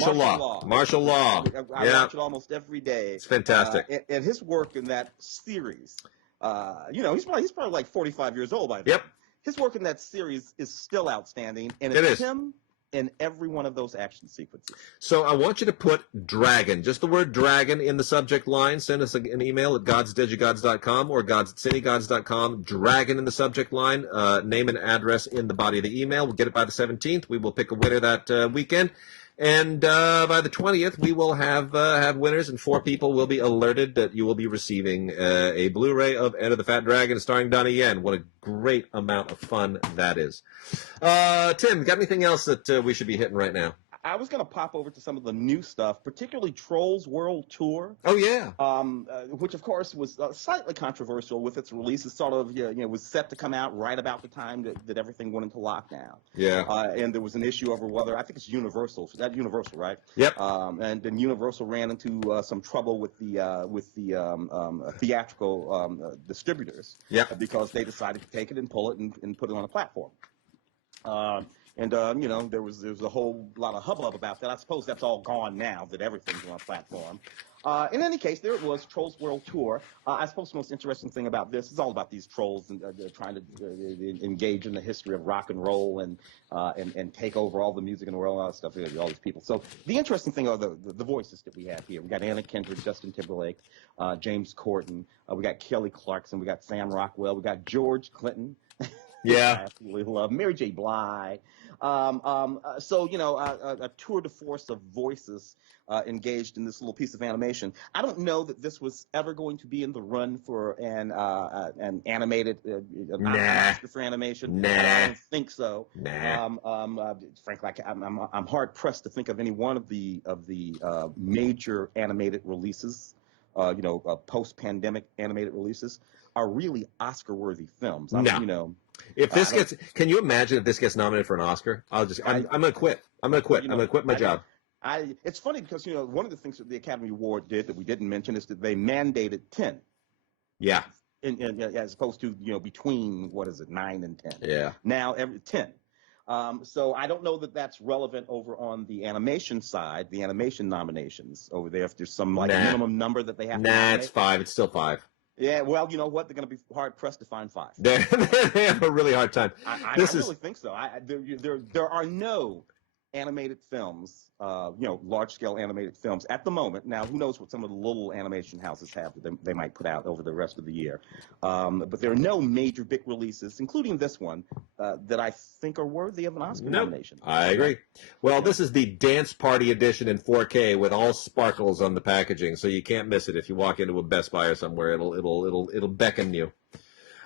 Yeah. watch it almost every day. It's fantastic. And his work in that series, he's probably like 45 years old by then. Yep. His work in that series is still outstanding, and it is him in every one of those action sequences. So I want you to put dragon, just the word dragon, in the subject line. Send us an email at gods@digigods.com or gods@cinegods.com. Dragon in the subject line. Name and address in the body of the email. We'll get it by the 17th. We will pick a winner that weekend. And by the 20th, we will have winners, and 4 people will be alerted that you will be receiving a Blu-ray of Enter the Fat Dragon starring Donnie Yen. What a great amount of fun that is. Tim, got anything else that we should be hitting right now? I was going to pop over to some of the new stuff, particularly Trolls World Tour. Oh, yeah. Which, of course, was slightly controversial with its release. It sort of was set to come out right about the time that everything went into lockdown. Yeah. And there was an issue over whether, I think it's Universal. That's Universal, right? Yep. And then Universal ran into some trouble with the theatrical distributors. Yep. Because they decided to take it and pull it and put it on a platform. There was a whole lot of hubbub about that. I suppose that's all gone now that everything's on a platform. In any case, there it was, Trolls World Tour. I suppose the most interesting thing about this is all about these trolls and trying to engage in the history of rock and roll and take over all the music in the world and all that stuff. All these people. So the interesting thing are the voices that we have here. We got Anna Kendrick, Justin Timberlake, James Corden. We got Kelly Clarkson. We got Sam Rockwell. We got George Clinton. which Yeah. I absolutely love. Mary J. Blige. So, a tour de force of voices engaged in this little piece of animation. I don't know that this was ever going to be in the run for an animated, an Nah. Oscar for animation. I Nah. don't think so. Nah. Frankly, I'm hard pressed to think of any one of the major animated releases, post-pandemic animated releases, are really Oscar-worthy films. No. If I this don't. gets, can you imagine if this gets nominated for an Oscar? I'm gonna quit. I'm gonna quit. I'm gonna quit my I job. it's funny because one of the things that the Academy Award did that we didn't mention is that they mandated 10, Yeah. as opposed to between, what is it, 9 and 10. Yeah. Now every 10. So I don't know that that's relevant over on the animation side, the animation nominations over there. If there's some minimum number that they have to nominate. It's 5. It's still 5. Yeah, well, you know what? They're going to be hard pressed to find 5. They have a really hard time. I really think so. There are no animated films, large scale animated films at the moment. Now, who knows what some of the little animation houses have that they might put out over the rest of the year. But there are no major big releases, including this one, that I think are worthy of an Oscar nomination. I agree. Well, this is the dance party edition in 4K with all sparkles on the packaging, so you can't miss it. If you walk into a Best Buy or somewhere, it'll beckon you.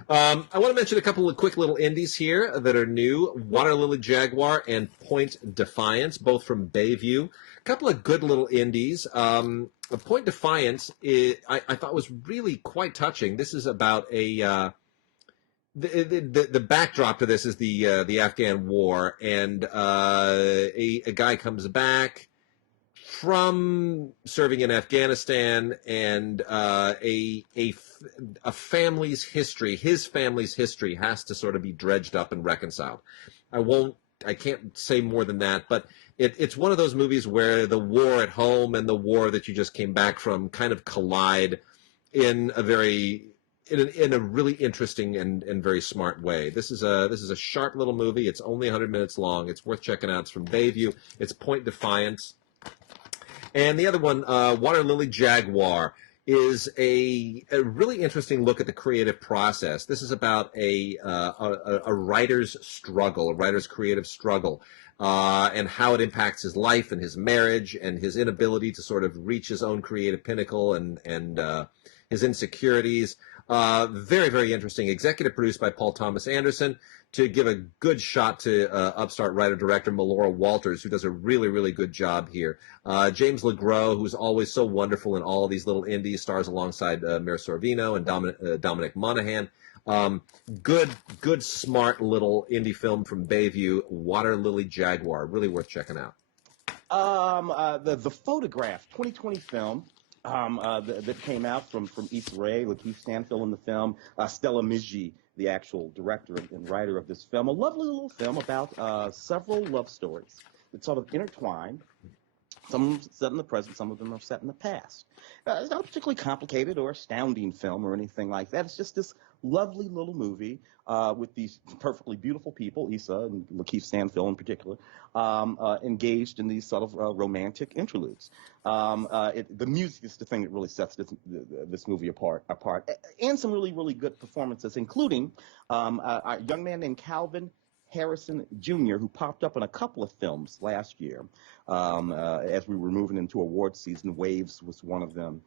I want to mention a couple of quick little indies here that are new. Water Lily Jaguar and Point Defiance, both from Bayview. A couple of good little indies. Point Defiance, I thought was really quite touching. This is about the backdrop to this is the Afghan war, and a guy comes back from serving in Afghanistan, and a family's history, his family's history, has to sort of be dredged up and reconciled. I can't say more than that, but it's one of those movies where the war at home and the war that you just came back from kind of collide in a really interesting and very smart way. This is a sharp little movie. It's only 100 minutes long. It's worth checking out. It's from Bayview. It's Point Defiance. And the other one, Water Lily Jaguar, is a really interesting look at the creative process. This is about a writer's struggle, a writer's creative struggle, and how it impacts his life and his marriage and his inability to sort of reach his own creative pinnacle and his insecurities. Very, very interesting. Executive produced by Paul Thomas Anderson, to give a good shot to upstart writer-director Melora Walters, who does a really, really good job here. James LeGros, who's always so wonderful in all of these little indies, stars alongside Mira Sorvino and Dominic Monaghan. Good, smart little indie film from Bayview, Water Lily Jaguar. Really worth checking out. The Photograph 2020 film that came out from Issa Rae, Lakeith Stanfield in the film, Stella Mizzi, the actual director and writer of this film. A lovely little film about several love stories that sort of intertwine. Some of them are set in the present, some of them are set in the past. It's not a particularly complicated or astounding film or anything like that. It's just this lovely little movie with these perfectly beautiful people, Issa and Lakeith Stanfield in particular, engaged in these sort of romantic interludes. The music is the thing that really sets this movie apart, and some really, really good performances, including a young man named Calvin Harrison Jr., who popped up in a couple of films last year as we were moving into award season. Waves was one of them.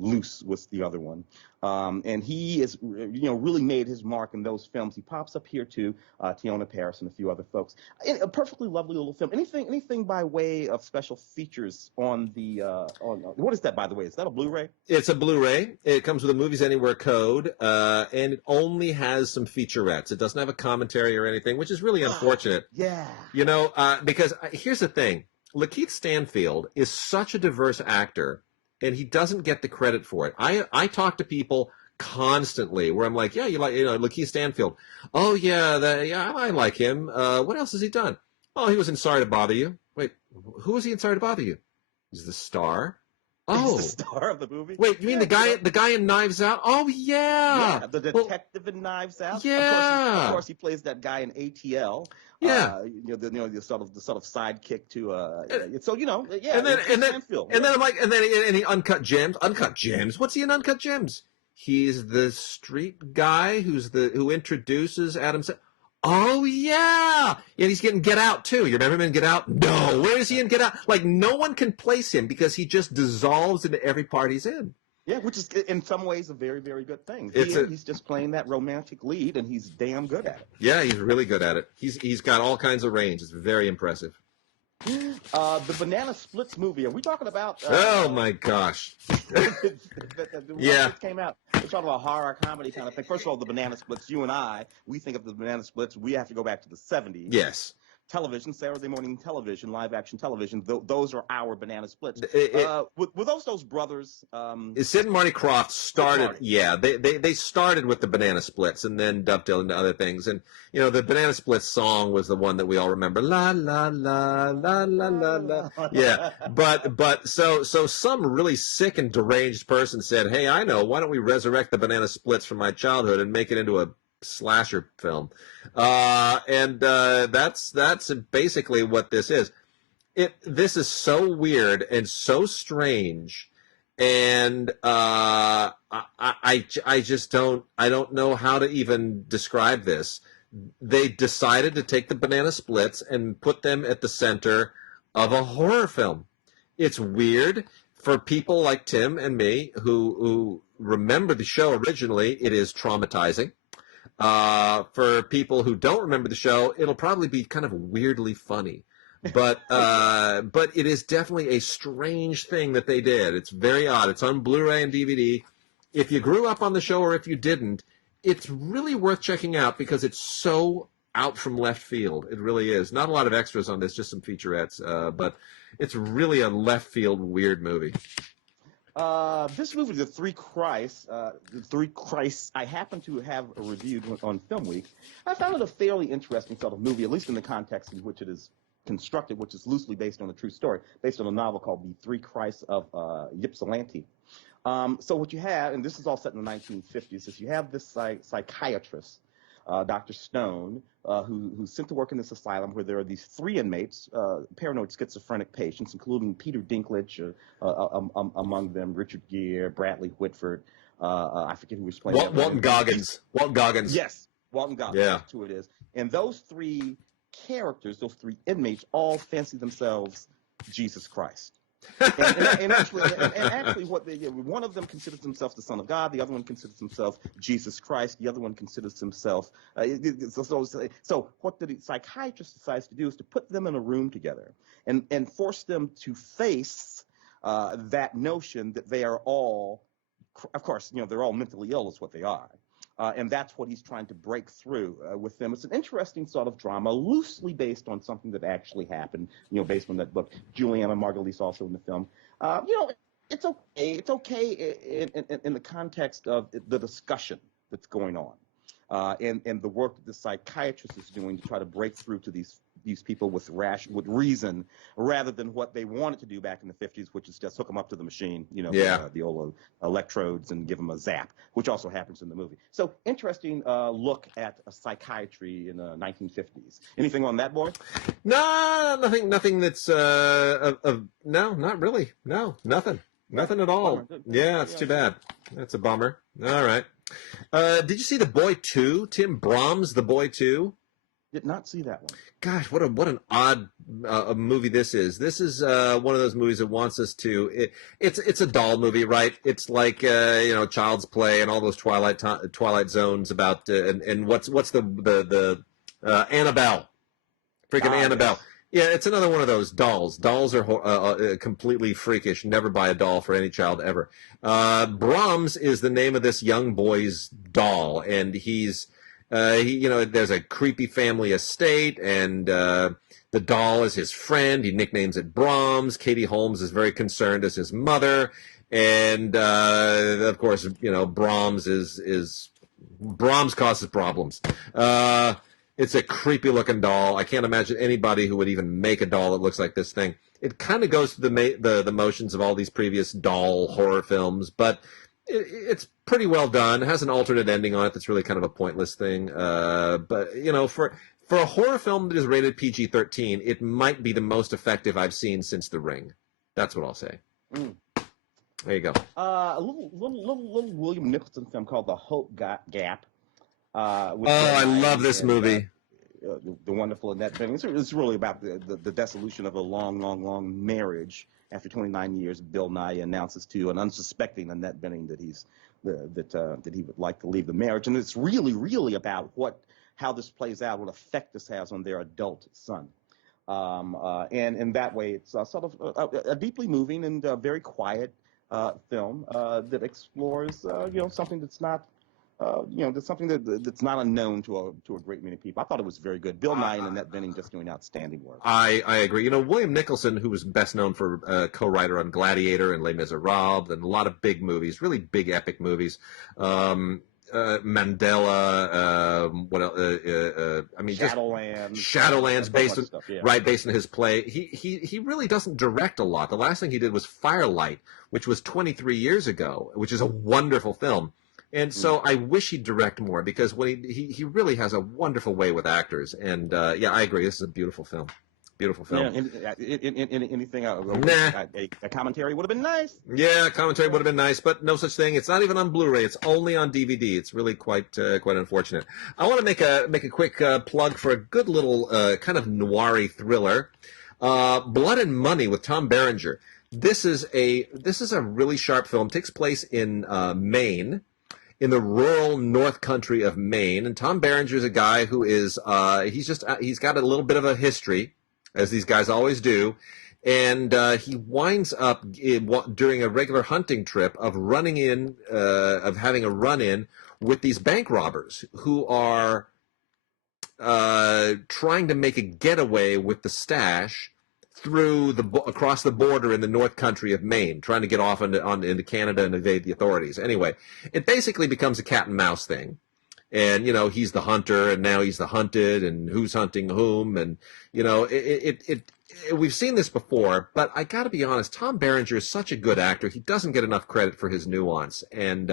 Loose was the other one. And he is, really made his mark in those films. He pops up here too, Tiona Paris and a few other folks. A perfectly lovely little film. Anything by way of special features on the what is that, by the way? Is that a Blu-ray? It's a Blu-ray. It comes with a Movies Anywhere code, and it only has some featurettes. It doesn't have a commentary or anything, which is really unfortunate. Yeah. Because here's the thing. Lakeith Stanfield is such a diverse actor, and he doesn't get the credit for it. I talk to people constantly where I'm like, yeah, you like Lakeith Stanfield. Oh yeah, I like him. What else has he done? Oh, he was in Sorry to Bother You. Wait, who was he in Sorry to Bother You? He's the star. Oh, he's the star of the movie. Wait, you mean the guy in Knives Out? Oh yeah, the detective in Knives Out. Yeah, of course he plays that guy in ATL. Yeah, the sort of sidekick to And then I'm like, and he Uncut Gems. Uncut Gems. What's he in Uncut Gems? He's the street guy who introduces Adam. Oh yeah, and he's getting Get Out too. You remember him in Get Out? No, where is he in Get Out? Like no one can place him because he just dissolves into every part he's in. Yeah, which is in some ways a very, very good thing. He's just playing that romantic lead, and he's damn good at it. Yeah, he's really good at it. He's got all kinds of range. It's very impressive. The Banana Splits movie. Are we talking about? Oh my gosh! Yeah, it came out. We're talking about horror comedy kind of thing. First of all, the Banana Splits. You and I, we think of the Banana Splits. We have to go back to the '70s. Yes. Television, Saturday morning television, live action television. Those are our Banana Splits. Were those brothers? Sid and Marty Krofft started. Yeah, they started with the Banana Splits and then dovetailed into other things. And you know, the Banana Splits song was the one that we all remember. La la la la la la la. Yeah, but so some really sick and deranged person said, "Hey, I know. Why don't we resurrect the Banana Splits from my childhood and make it into a slasher film?" That's basically what this is. This is so weird and so strange, and I just don't know how to even describe this. They decided to take the Banana Splits and put them at the center of a horror film. It's weird for people like Tim and me who remember the show originally. It is traumatizing. For people who don't remember the show, it'll probably be kind of weirdly funny. But it is definitely a strange thing that they did. It's very odd. It's on Blu-ray and DVD. If you grew up on the show or if you didn't, it's really worth checking out because it's so out from left field. It really is. Not a lot of extras on this, just some featurettes. But it's really a left field weird movie. This movie, The Three Christs, I happen to have reviewed on Film Week. I found it a fairly interesting sort of movie, at least in the context in which it is constructed, which is loosely based on a true story, based on a novel called The Three Christs of Ypsilanti. So what you have, and this is all set in the 1950s, is you have this psychiatrist, Dr. Stone, who's sent to work in this asylum where there are these three inmates, paranoid schizophrenic patients, including Peter Dinklage, among them Richard Gere, Bradley Whitford, I forget who was playing. Walton Goggins. Walton Goggins. Yes, Walton Goggins. Yeah. That's who it is. And those three characters, those three inmates, all fancy themselves Jesus Christ. and actually, one of them considers himself the Son of God. The other one considers himself Jesus Christ. The other one considers himself. So what the psychiatrist decides to do is to put them in a room together and force them to face that notion that they are all, of course, they're all mentally ill is what they are. And that's what he's trying to break through with them. It's an interesting sort of drama, loosely based on something that actually happened, based on that book. Juliana Margulies also in the film. It's okay. It's okay in the context of the discussion that's going on. And the work that the psychiatrist is doing to try to break through to these people with reason, rather than what they wanted to do back in the 50s, which is just hook them up to the machine, the old electrodes and give them a zap, which also happens in the movie. So interesting look at psychiatry in the 1950s. Anything on that, boy? No, nothing that's no, not really. No, nothing at all. Yeah, it's too bad. That's a bummer. All right. Did you see The Boy 2? Tim Brahms, The Boy 2? Did not see that one. Gosh, what an odd movie this is. This is one of those movies that wants us to. It's a doll movie, right? It's like Child's Play and all those Twilight Zones about and what's the Annabelle, freaking Annabelle. Yes. Yeah, it's another one of those dolls. Dolls are completely freakish. Never buy a doll for any child ever. Brahms is the name of this young boy's doll, and he's. There's a creepy family estate, and the doll is his friend. He nicknames it Brahms. Katie Holmes is very concerned as his mother, and of course, Brahms Brahms causes problems. It's a creepy looking doll. I can't imagine anybody who would even make a doll that looks like this thing. It kind of goes through the motions of all these previous doll horror films, but it's pretty well done. It has an alternate ending on it that's really kind of a pointless thing. But for a horror film that is rated PG-13, it might be the most effective I've seen since The Ring. That's what I'll say. There you go. A little William Nicholson film called The Hope Gap. I love this movie. The wonderful Annette Bening. It's really about the dissolution of a long marriage. After 29 years, Bill Nye announces to an unsuspecting Annette Bening that that he would like to leave the marriage, and it's really about how this plays out, what effect this has on their adult son. And in that way, it's sort of a deeply moving and very quiet film that explores something that's not. That's something that's not unknown to a great many people. I thought it was very good. Bill Nye and Annette Bening just doing outstanding work. I agree. William Nicholson, who was best known for co-writer on Gladiator and Les Miserables and a lot of big movies, really big epic movies. Mandela, what else? Shadowlands, based on his play. He really doesn't direct a lot. The last thing he did was Firelight, which was 23 years ago, which is a wonderful film. And so I wish he'd direct more, because when he really has a wonderful way with actors. And yeah, I agree. This is a beautiful film. Beautiful film. Yeah, anything else? A commentary would have been nice. Yeah, a commentary would have been nice, but no such thing. It's not even on Blu-ray. It's only on DVD. It's really quite unfortunate. I want to make a quick plug for a good little kind of noir-y thriller, Blood and Money with Tom Berenger. This is a really sharp film. It takes place in Maine, in the rural North Country of Maine. And Tom Berenger is a guy who is, he's got a little bit of a history, as these guys always do. And he winds up during a regular hunting trip of having a run-in with these bank robbers who are trying to make a getaway with the stash across the border in the North Country of Maine, trying to get off into Canada and evade the authorities. Anyway, it basically becomes a cat and mouse thing. And, he's the hunter, and now he's the hunted, and who's hunting whom. And, we've seen this before, but I got to be honest, Tom Berenger is such a good actor. He doesn't get enough credit for his nuance. And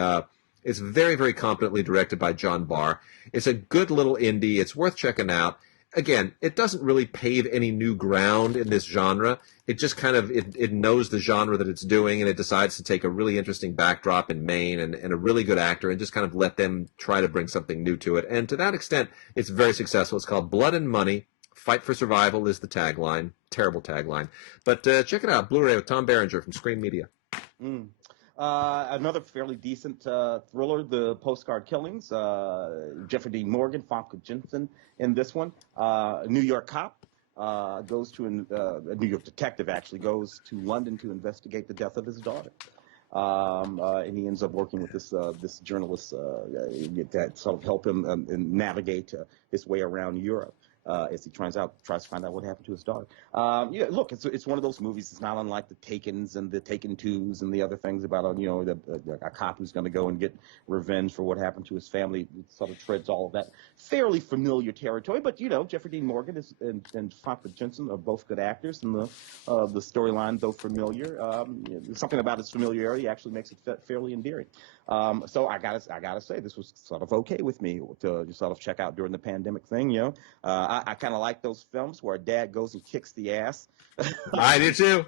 it's very, very competently directed by John Barr. It's a good little indie. It's worth checking out. Again, it doesn't really pave any new ground in this genre. It just kind of, it knows the genre that it's doing, and it decides to take a really interesting backdrop in Maine and a really good actor and just kind of let them try to bring something new to it. And to that extent, it's very successful. It's called Blood and Money. Fight for Survival is the tagline. Terrible tagline. But check it out. Blu-ray with Tom Berenger from Screen Media. Another fairly decent thriller, The Postcard Killings. Jeffrey Dean Morgan, Famke Janssen in this one. A New York cop goes to a New York detective actually goes to London to investigate the death of his daughter. And he ends up working with this journalist that sort of help him navigate his way around Europe. As he tries to find out what happened to his daughter. Look, it's one of those movies. It's not unlike the Takens and the Taken 2s and the other things about a cop who's going to go and get revenge for what happened to his family. It sort of treads all of that fairly familiar territory. But Jeffrey Dean Morgan and Famke Janssen are both good actors, and the storyline, though familiar, something about its familiarity actually makes it fairly endearing. So I gotta say, this was sort of okay with me to sort of check out during the pandemic thing. I kind of like those films where a dad goes and kicks the ass. I do too.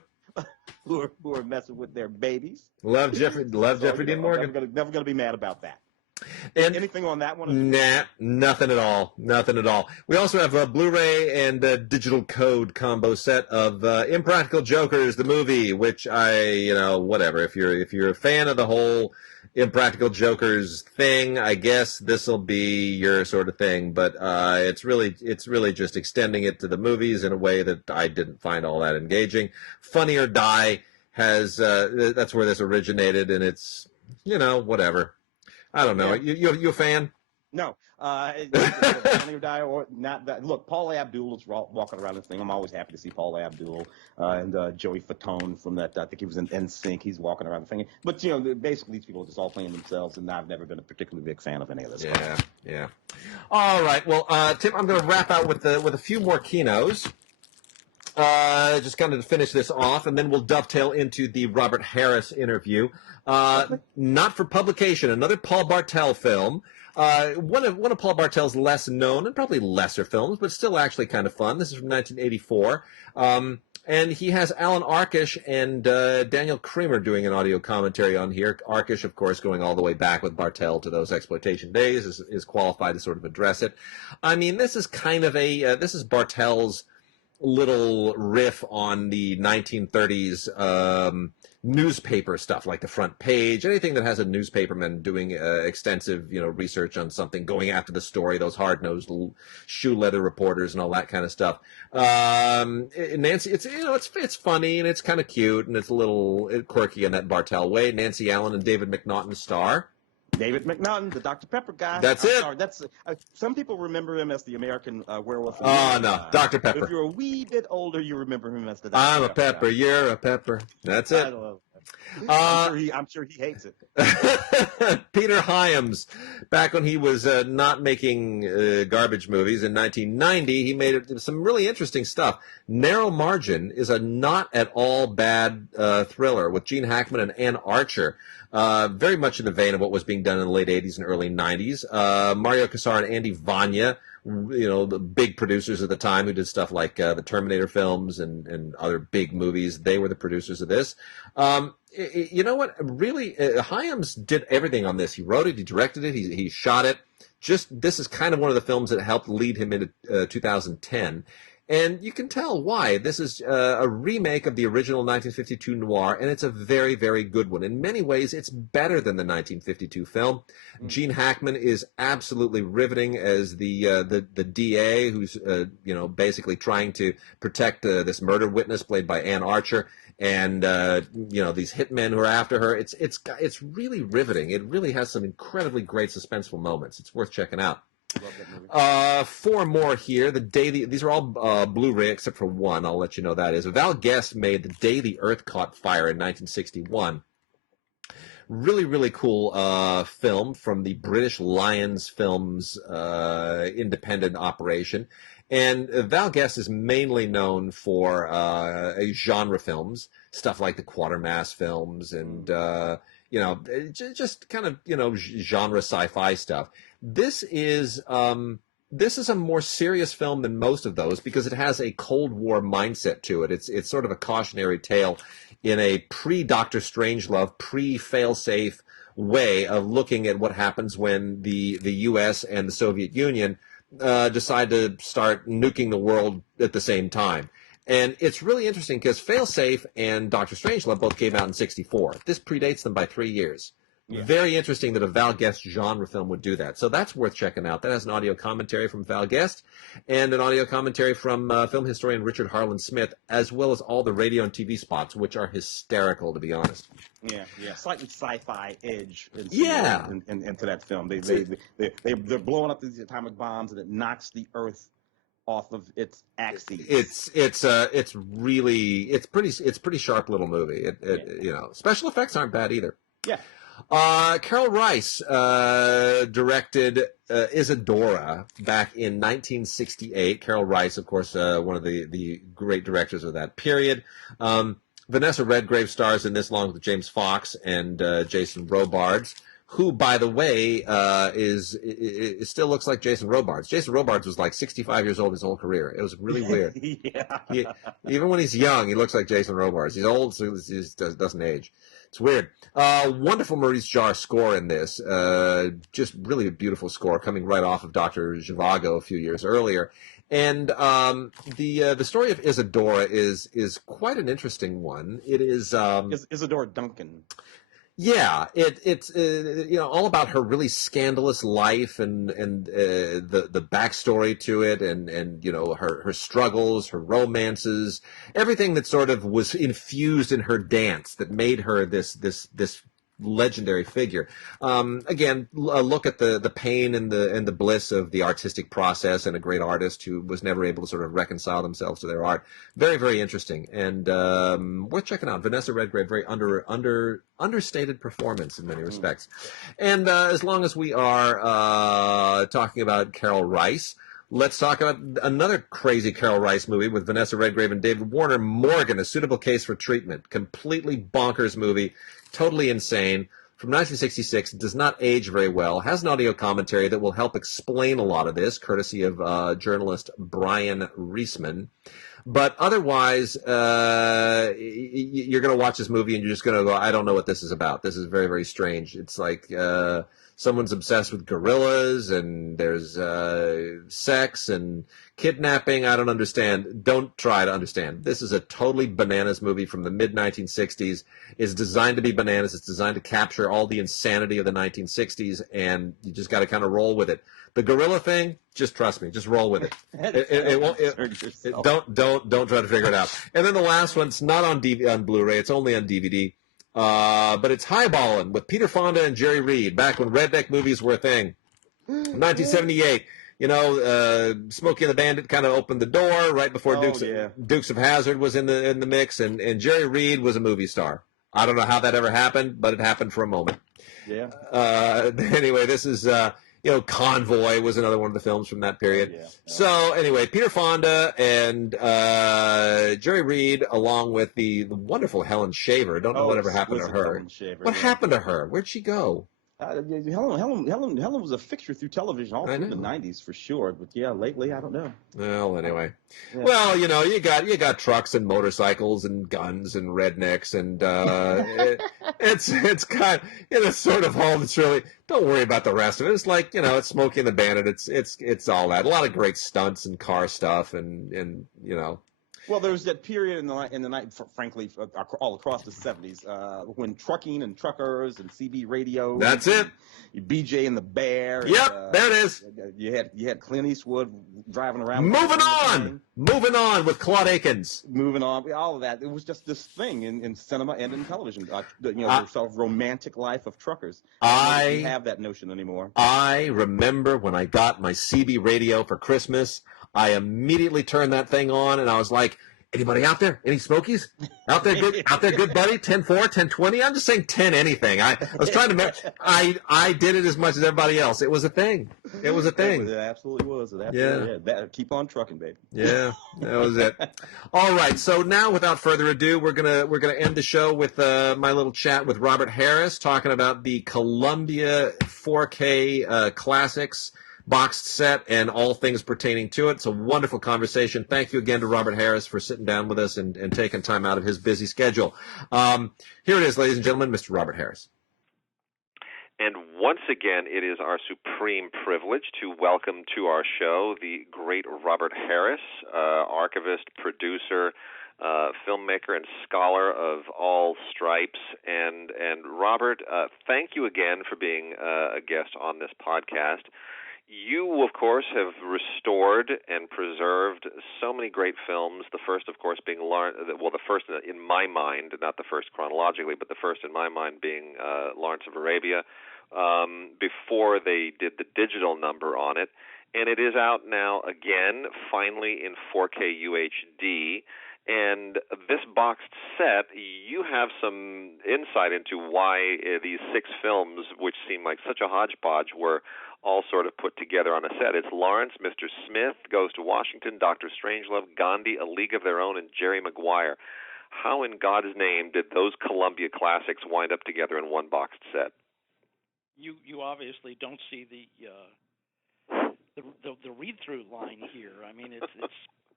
who are messing with their babies. Love Jeffrey Dean Morgan. Never gonna be mad about that. And anything on that one? Nah, nothing at all. Nothing at all. We also have a Blu-ray and a digital code combo set of Impractical Jokers, the movie, which whatever. If you're a fan of the whole Impractical Jokers thing, I guess this will be your sort of thing. But it's really just extending it to the movies in a way that I didn't find all that engaging. Funny or Die has that's where this originated, and it's whatever. I don't know. Yeah. You a fan? No. Funny or Die or not. Look, Paula Abdul is walking around this thing. I'm always happy to see Paula Abdul and Joey Fatone from that. I think he was in NSYNC. He's walking around the thing. But basically these people are just all playing themselves, and I've never been a particularly big fan of any of this. Yeah. All right. Well, Tim, I'm going to wrap out with a few more Kinos. Just kind of to finish this off, and then we'll dovetail into the Robert Harris interview. Not for publication, another Paul Bartel film. One of Paul Bartel's less known and probably lesser films, but still actually kind of fun. This is from 1984. And he has Alan Arkish and Daniel Kremer doing an audio commentary on here. Arkish, of course, going all the way back with Bartel to those exploitation days, is qualified to sort of address it. I mean, this is kind of this is Bartel's little riff on the 1930s newspaper stuff, like the front page, anything that has a newspaperman doing extensive, research on something, going after the story, those hard-nosed shoe leather reporters and all that kind of stuff. Nancy, it's funny and it's kind of cute and it's a little quirky in that Bartel way. Nancy Allen and David McNaughton star. David McNaughton, the Dr. Pepper guy. That's it. Sorry, some people remember him as the American werewolf. Oh, no, Dr. Pepper. If you're a wee bit older, you remember him as the Dr. I'm a Pepper, guy. You're a Pepper. That's it. I love it. I'm sure he hates it. Peter Hyams, back when he was not making garbage movies in 1990, he made some really interesting stuff. Narrow Margin is a not at all bad thriller with Gene Hackman and Ann Archer. Very much in the vein of what was being done in the late 80s and early 90s. Mario Kassar and Andy Vanya, the big producers at the time who did stuff like the Terminator films and other big movies. They were the producers of this. You know what? Really, Hyams did everything on this. He wrote it, he directed it, he shot it. This is kind of one of the films that helped lead him into 2010. And you can tell why. This is a remake of the original 1952 noir, and it's a very, very good one. In many ways, it's better than the 1952 film. Gene Hackman is absolutely riveting as the DA who's basically trying to protect this murder witness played by Ann Archer, and these hitmen who are after her. It's really riveting. It really has some incredibly great suspenseful moments. It's worth checking out. Love that movie. 4 more here. These are all Blu-ray except for one. I'll let you know that is. Val Guest made The Day the Earth Caught Fire in 1961. Really, really cool film from the British Lions Films independent operation. And Val Guest is mainly known for genre films, stuff like the Quatermass films and just kind of genre sci-fi stuff. This is a more serious film than most of those because it has a Cold War mindset to it. It's sort of a cautionary tale in a pre-Dr. Strangelove, pre-failsafe way of looking at what happens when the U.S. and the Soviet Union decide to start nuking the world at the same time. And it's really interesting because Failsafe and Dr. Strangelove both came out in 1964. This predates them by 3 years. Yeah. Very interesting that a Val Guest genre film would do that. So that's worth checking out. That has an audio commentary from Val Guest and an audio commentary from film historian Richard Harlan Smith, as well as all the radio and TV spots, which are hysterical, to be honest. Yeah. Slightly sci-fi edge into that film. They're blowing up these atomic bombs and it knocks the Earth off of its axis. It's pretty sharp little movie. Special effects aren't bad either. Yeah. Carol Rice directed Isadora back in 1968. Carol Rice, of course, one of the great directors of that period. Vanessa Redgrave stars in this along with James Fox and Jason Robards, who, by the way, is still looks like Jason Robards. Jason Robards was like 65 years old his whole career. It was really weird. Yeah. Even when he's young, he looks like Jason Robards. He's old, so he doesn't age. It's weird. Wonderful Maurice Jarre score in this. Just really a beautiful score coming right off of Dr. Zhivago a few years earlier. And the story of Isadora is quite an interesting one. It is Isadora Duncan. Yeah, it's all about her really scandalous life and the backstory to it and her struggles, her romances, everything that sort of was infused in her dance that made her this legendary figure. Again, a look at the pain and the bliss of the artistic process and a great artist who was never able to sort of reconcile themselves to their art. Very, very interesting and worth checking out. Vanessa Redgrave, very understated performance in many respects. And as long as we are talking about Carol Rice, let's talk about another crazy Carol Rice movie with Vanessa Redgrave and David Warner, Morgan, A Suitable Case for Treatment. Completely bonkers movie. Totally insane. From 1966, does not age very well, has an audio commentary that will help explain a lot of this, courtesy of journalist Brian Reisman. But otherwise, you're going to watch this movie and you're just going to go, I don't know what this is about. This is very, very strange. It's like someone's obsessed with gorillas and there's sex and kidnapping. I don't understand. Don't try to understand. This is a totally bananas movie from the mid-1960s. It's designed to be bananas. It's designed to capture all the insanity of the 1960s, and you just got to kind of roll with it. The gorilla thing, just trust me, just roll with it. It won't. Don't try to figure it out. And then the last one's not on Blu-ray. It's only on DVD. But it's Highballin' with Peter Fonda and Jerry Reed back when redneck movies were a thing. 1978. You know, Smokey and the Bandit kind of opened the door right before Dukes of Hazzard was in the mix, and Jerry Reed was a movie star. I don't know how that ever happened, but it happened for a moment. Yeah. Anyway, this is Convoy was another one of the films from that period. Yeah. So anyway, Peter Fonda and Jerry Reed, along with the wonderful Helen Shaver. Don't know whatever happened to her. What happened to her? Where'd she go? Helen was a fixture through television all through the 90s for sure, but yeah, lately I don't know. Well, anyway, well, you got trucks and motorcycles and guns and rednecks and it's kind of sort of all that's really. Don't worry about the rest of it. It's like it's Smokey and the Bandit. It's all that. A lot of great stunts and car stuff and. Well, there was that period in the night, frankly, all across the 70s, when trucking and truckers and CB radio. That's it. BJ and the Bear. Yep, there it is. You had Clint Eastwood driving around. Moving on with Claude Akins. Moving on, all of that. It was just this thing in cinema and in television. The sort of romantic life of truckers. I don't have that notion anymore. I remember when I got my CB radio for Christmas. I immediately turned that thing on, and I was like, anybody out there? Any Smokies? Out there, good buddy? 10-4, 10-20? I'm just saying 10 anything. I was trying to I did it as much as everybody else. It was a thing. It was a thing. It absolutely was. Keep on trucking, baby. Yeah, that was it. All right, so now without further ado, we're gonna end the show with my little chat with Robert Harris talking about the Columbia 4K Classics boxed set and all things pertaining to it. It's a wonderful conversation. Thank you again to Robert Harris for sitting down with us and taking time out of his busy schedule. Here it is, ladies and gentlemen, Mr. Robert Harris. And once again, it is our supreme privilege to welcome to our show the great Robert Harris, archivist, producer, filmmaker, and scholar of all stripes. And Robert, thank you again for being a guest on this podcast. You, of course, have restored and preserved so many great films, the first, of course, being the first in my mind, not the first chronologically, but the first in my mind being Lawrence of Arabia, before they did the digital number on it. And it is out now again, finally in 4K UHD. And this boxed set, you have some insight into why these 6 films, which seem like such a hodgepodge, were all sort of put together on a set. It's Lawrence, Mr. Smith Goes to Washington, Dr. Strangelove, Gandhi, A League of Their Own, and Jerry Maguire. How in God's name did those Columbia classics wind up together in one boxed set? You obviously don't see the read-through line here. I mean, it's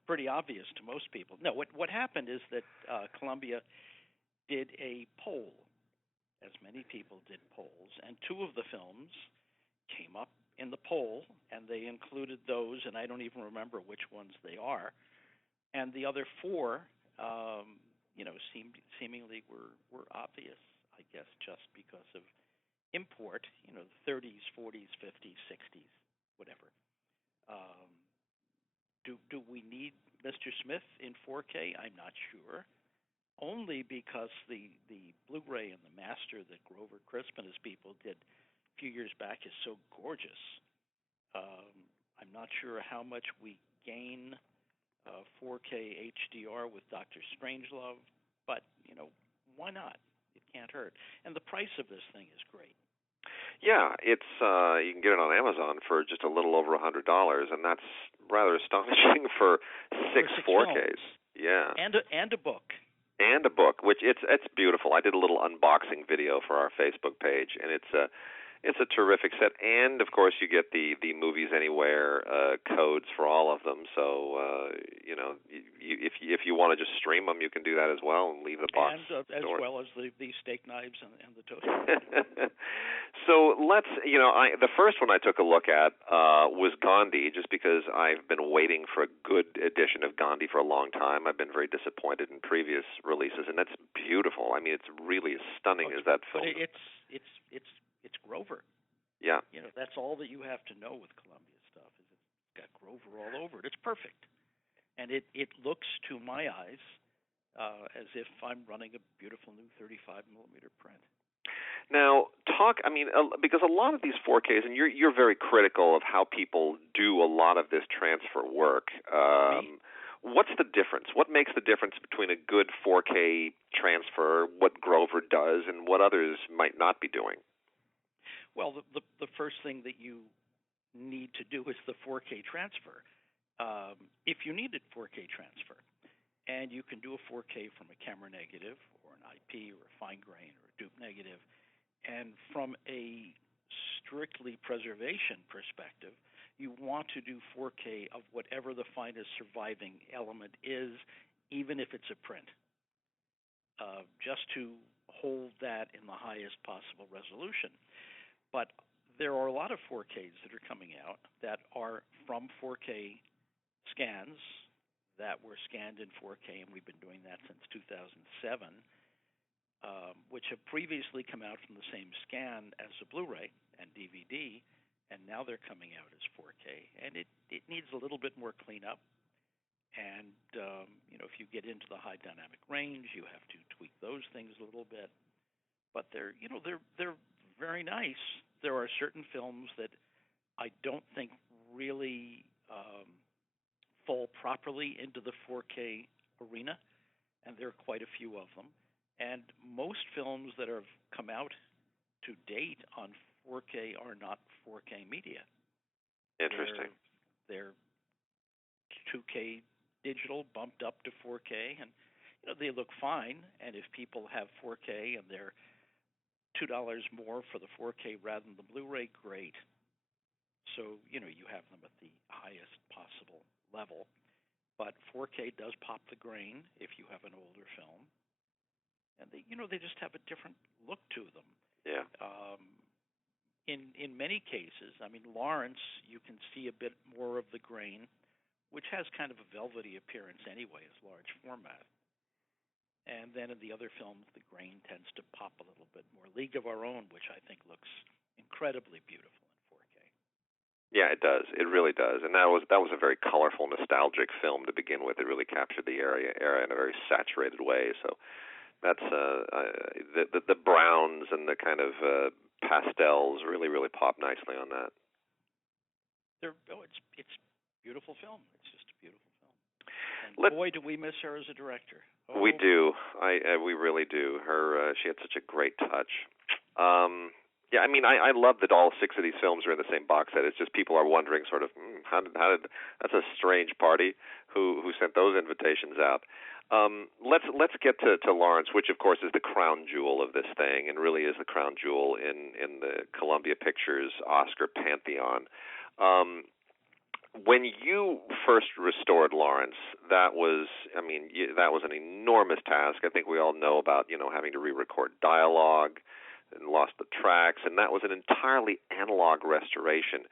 pretty obvious to most people. No, what happened is that Columbia did a poll, as many people did polls, and 2 of the films came up in the poll, and they included those, and I don't even remember which ones they are. And the other 4, seemingly were obvious, I guess, just because of import, the 30s, 40s, 50s, 60s, whatever. Do we need Mr. Smith in 4K? I'm not sure. Only because the Blu-ray and the master that Grover Crisp and his people did a few years back is so gorgeous. I'm not sure how much we gain 4K HDR with Dr. Strangelove, but, why not? It can't hurt. And the price of this thing is great. Yeah, it's you can get it on Amazon for just a little over $100, and that's rather astonishing for 6 4Ks. Films. Yeah, and a book. And a book, which it's beautiful. I did a little unboxing video for our Facebook page, and It's a terrific set, and of course you get the Movies Anywhere codes for all of them. So if you want to just stream them, you can do that as well and leave the box. And as stored. well as the steak knives and the toaster. So the first one I took a look at was Gandhi, just because I've been waiting for a good edition of Gandhi for a long time. I've been very disappointed in previous releases, and that's beautiful. I mean, it's really as stunning as that film. But it's Grover. Yeah. That's all that you have to know with Columbia stuff is it's got Grover all over it. It's perfect. And it looks to my eyes as if I'm running a beautiful new 35 millimeter print. Now, because a lot of these 4Ks, and you're very critical of how people do a lot of this transfer work. What's the difference? What makes the difference between a good 4K transfer, what Grover does, and what others might not be doing? Well, the first thing that you need to do is the 4K transfer. If you needed 4K transfer, and you can do a 4K from a camera negative or an IP or a fine grain or a dupe negative, and from a strictly preservation perspective, you want to do 4K of whatever the finest surviving element is, even if it's a print, just to hold that in the highest possible resolution. But there are a lot of 4Ks that are coming out that are from 4K scans that were scanned in 4K, and we've been doing that since 2007, which have previously come out from the same scan as a Blu-ray and DVD, and now they're coming out as 4K. And it needs a little bit more cleanup. And if you get into the high dynamic range, you have to tweak those things a little bit. But they're very nice. There are certain films that I don't think really fall properly into the 4K arena, and there are quite a few of them. And most films that have come out to date on 4K are not 4K media. Interesting. They're 2K digital bumped up to 4K, and they look fine. And if people have 4K and they're $2 more for the 4K rather than the Blu-ray, great. So you have them at the highest possible level. But 4K does pop the grain if you have an older film, and they just have a different look to them. Yeah. In many cases, Lawrence, you can see a bit more of the grain, which has kind of a velvety appearance anyway as large format. And then in the other films, the grain tends to pop a little bit more. League of Our Own, which I think looks incredibly beautiful in 4K. Yeah, it does. It really does. And that was a very colorful, nostalgic film to begin with. It really captured the era in a very saturated way. So that's the browns and the kind of pastels really pop nicely on that. It's a beautiful film. It's just a beautiful film. And boy, do we miss her as a director. Oh. We do. We really do. She had such a great touch. Yeah, I love that all 6 of these films are in the same box set. It's just people are wondering sort of how did that's a strange party who sent those invitations out. Let's get to Lawrence, which of course is the crown jewel of this thing, and really is the crown jewel in the Columbia Pictures Oscar pantheon. When you first restored Lawrence, that was an enormous task. I think we all know about having to re-record dialogue and lost the tracks, and that was an entirely analog restoration.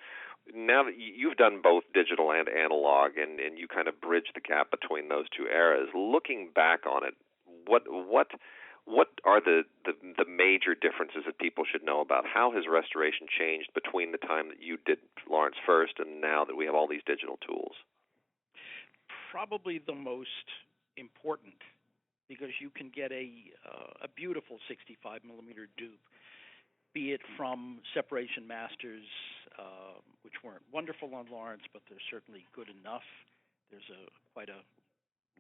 Now that you've done both digital and analog, and you kind of bridge the gap between those two eras, looking back on it, what are the major differences that people should know about? How has restoration changed between the time that you did Lawrence first and now that we have all these digital tools? Probably the most important, because you can get a beautiful 65 millimeter dupe, be it from separation masters, which weren't wonderful on Lawrence, but they're certainly good enough. There's quite a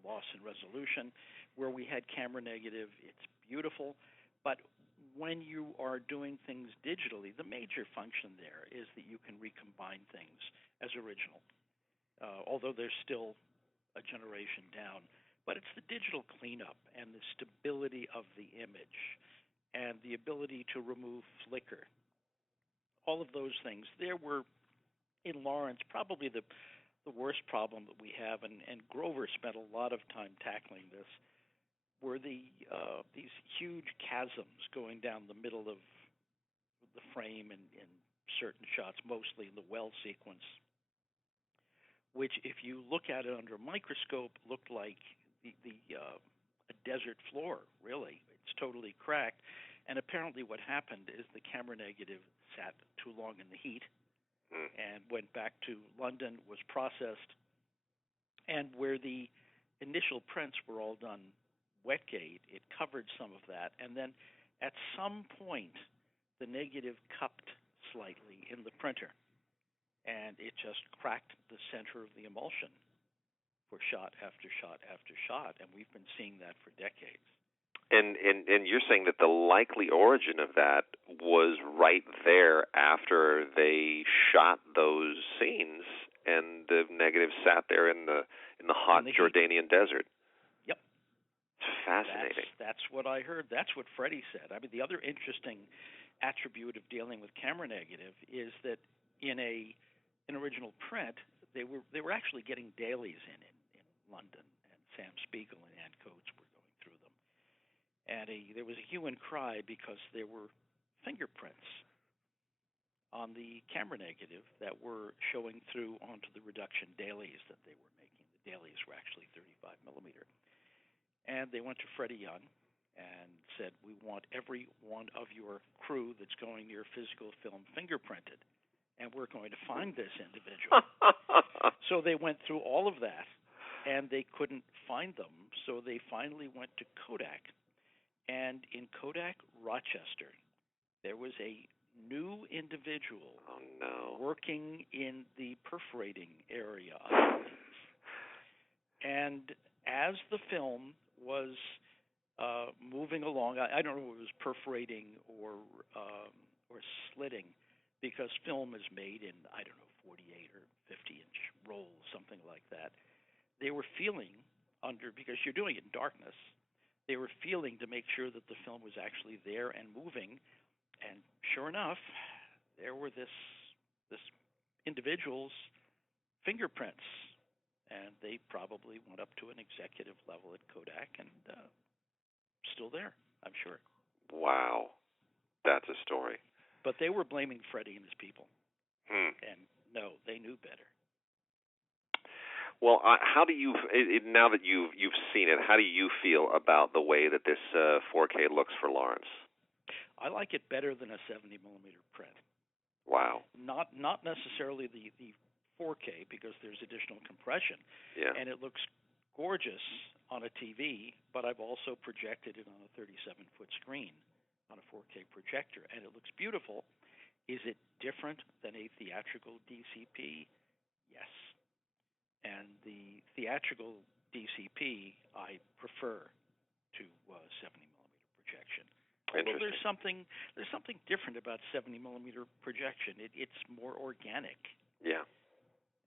loss in resolution. Where we had camera negative, it's beautiful. But when you are doing things digitally, the major function there is that you can recombine things as original, although there's still a generation down. But it's the digital cleanup and the stability of the image and the ability to remove flicker all of those things. There were, in Lawrence, probably the worst problem that we have, and Grover spent a lot of time tackling this, were these huge chasms going down the middle of the frame in certain shots, mostly in the well sequence, which, if you look at it under a microscope, looked like a desert floor, really. It's totally cracked. And apparently what happened is the camera negative sat too long in the heat and went back to London, was processed, and where the initial prints were all done wetgate, it covered some of that. And then at some point, the negative cupped slightly in the printer, and it just cracked the center of the emulsion for shot after shot after shot, and we've been seeing that for decades. And you're saying that the likely origin of that was right there after they shot those scenes, and the negative sat there in the hot Jordanian desert. Yep, it's fascinating. That's what I heard. That's what Freddie said. I mean, the other interesting attribute of dealing with camera negative is that in an original print, they were actually getting dailies in London, and Sam Spiegel and Ann Coates were going through them. And there was a hue and cry because there were fingerprints on the camera negative that were showing through onto the reduction dailies that they were making. The dailies were actually 35 millimeter. And they went to Freddie Young and said, "We want every one of your crew that's going near physical film fingerprinted, and we're going to find this individual." So they went through all of that, and they couldn't find them, so they finally went to Kodak. And in Kodak Rochester, there was a new individual working in the perforating area of things. And as the film was moving along, I don't know if it was perforating or slitting, because film is made in, 48 or 50-inch rolls, something like that. They were feeling because you're doing it in darkness, they were feeling to make sure that the film was actually there and moving. And sure enough, there were this individual's fingerprints. And they probably went up to an executive level at Kodak, and still there, I'm sure. Wow. That's a story. But they were blaming Freddie and his people. And no, they knew better. Well, how do you, now that you've seen it, how do you feel about the way that this 4K looks for Lawrence? I like it better than a 70 millimeter print. Wow. Not necessarily the 4K, because there's additional compression. Yeah. And it looks gorgeous on a TV, but I've also projected it on a 37-foot screen on a 4K projector, and it looks beautiful. Is it different than a theatrical DCP? Yes. And the theatrical DCP I prefer to 70 millimeter projection. Although there's something different about 70 millimeter projection. It's more organic. Yeah.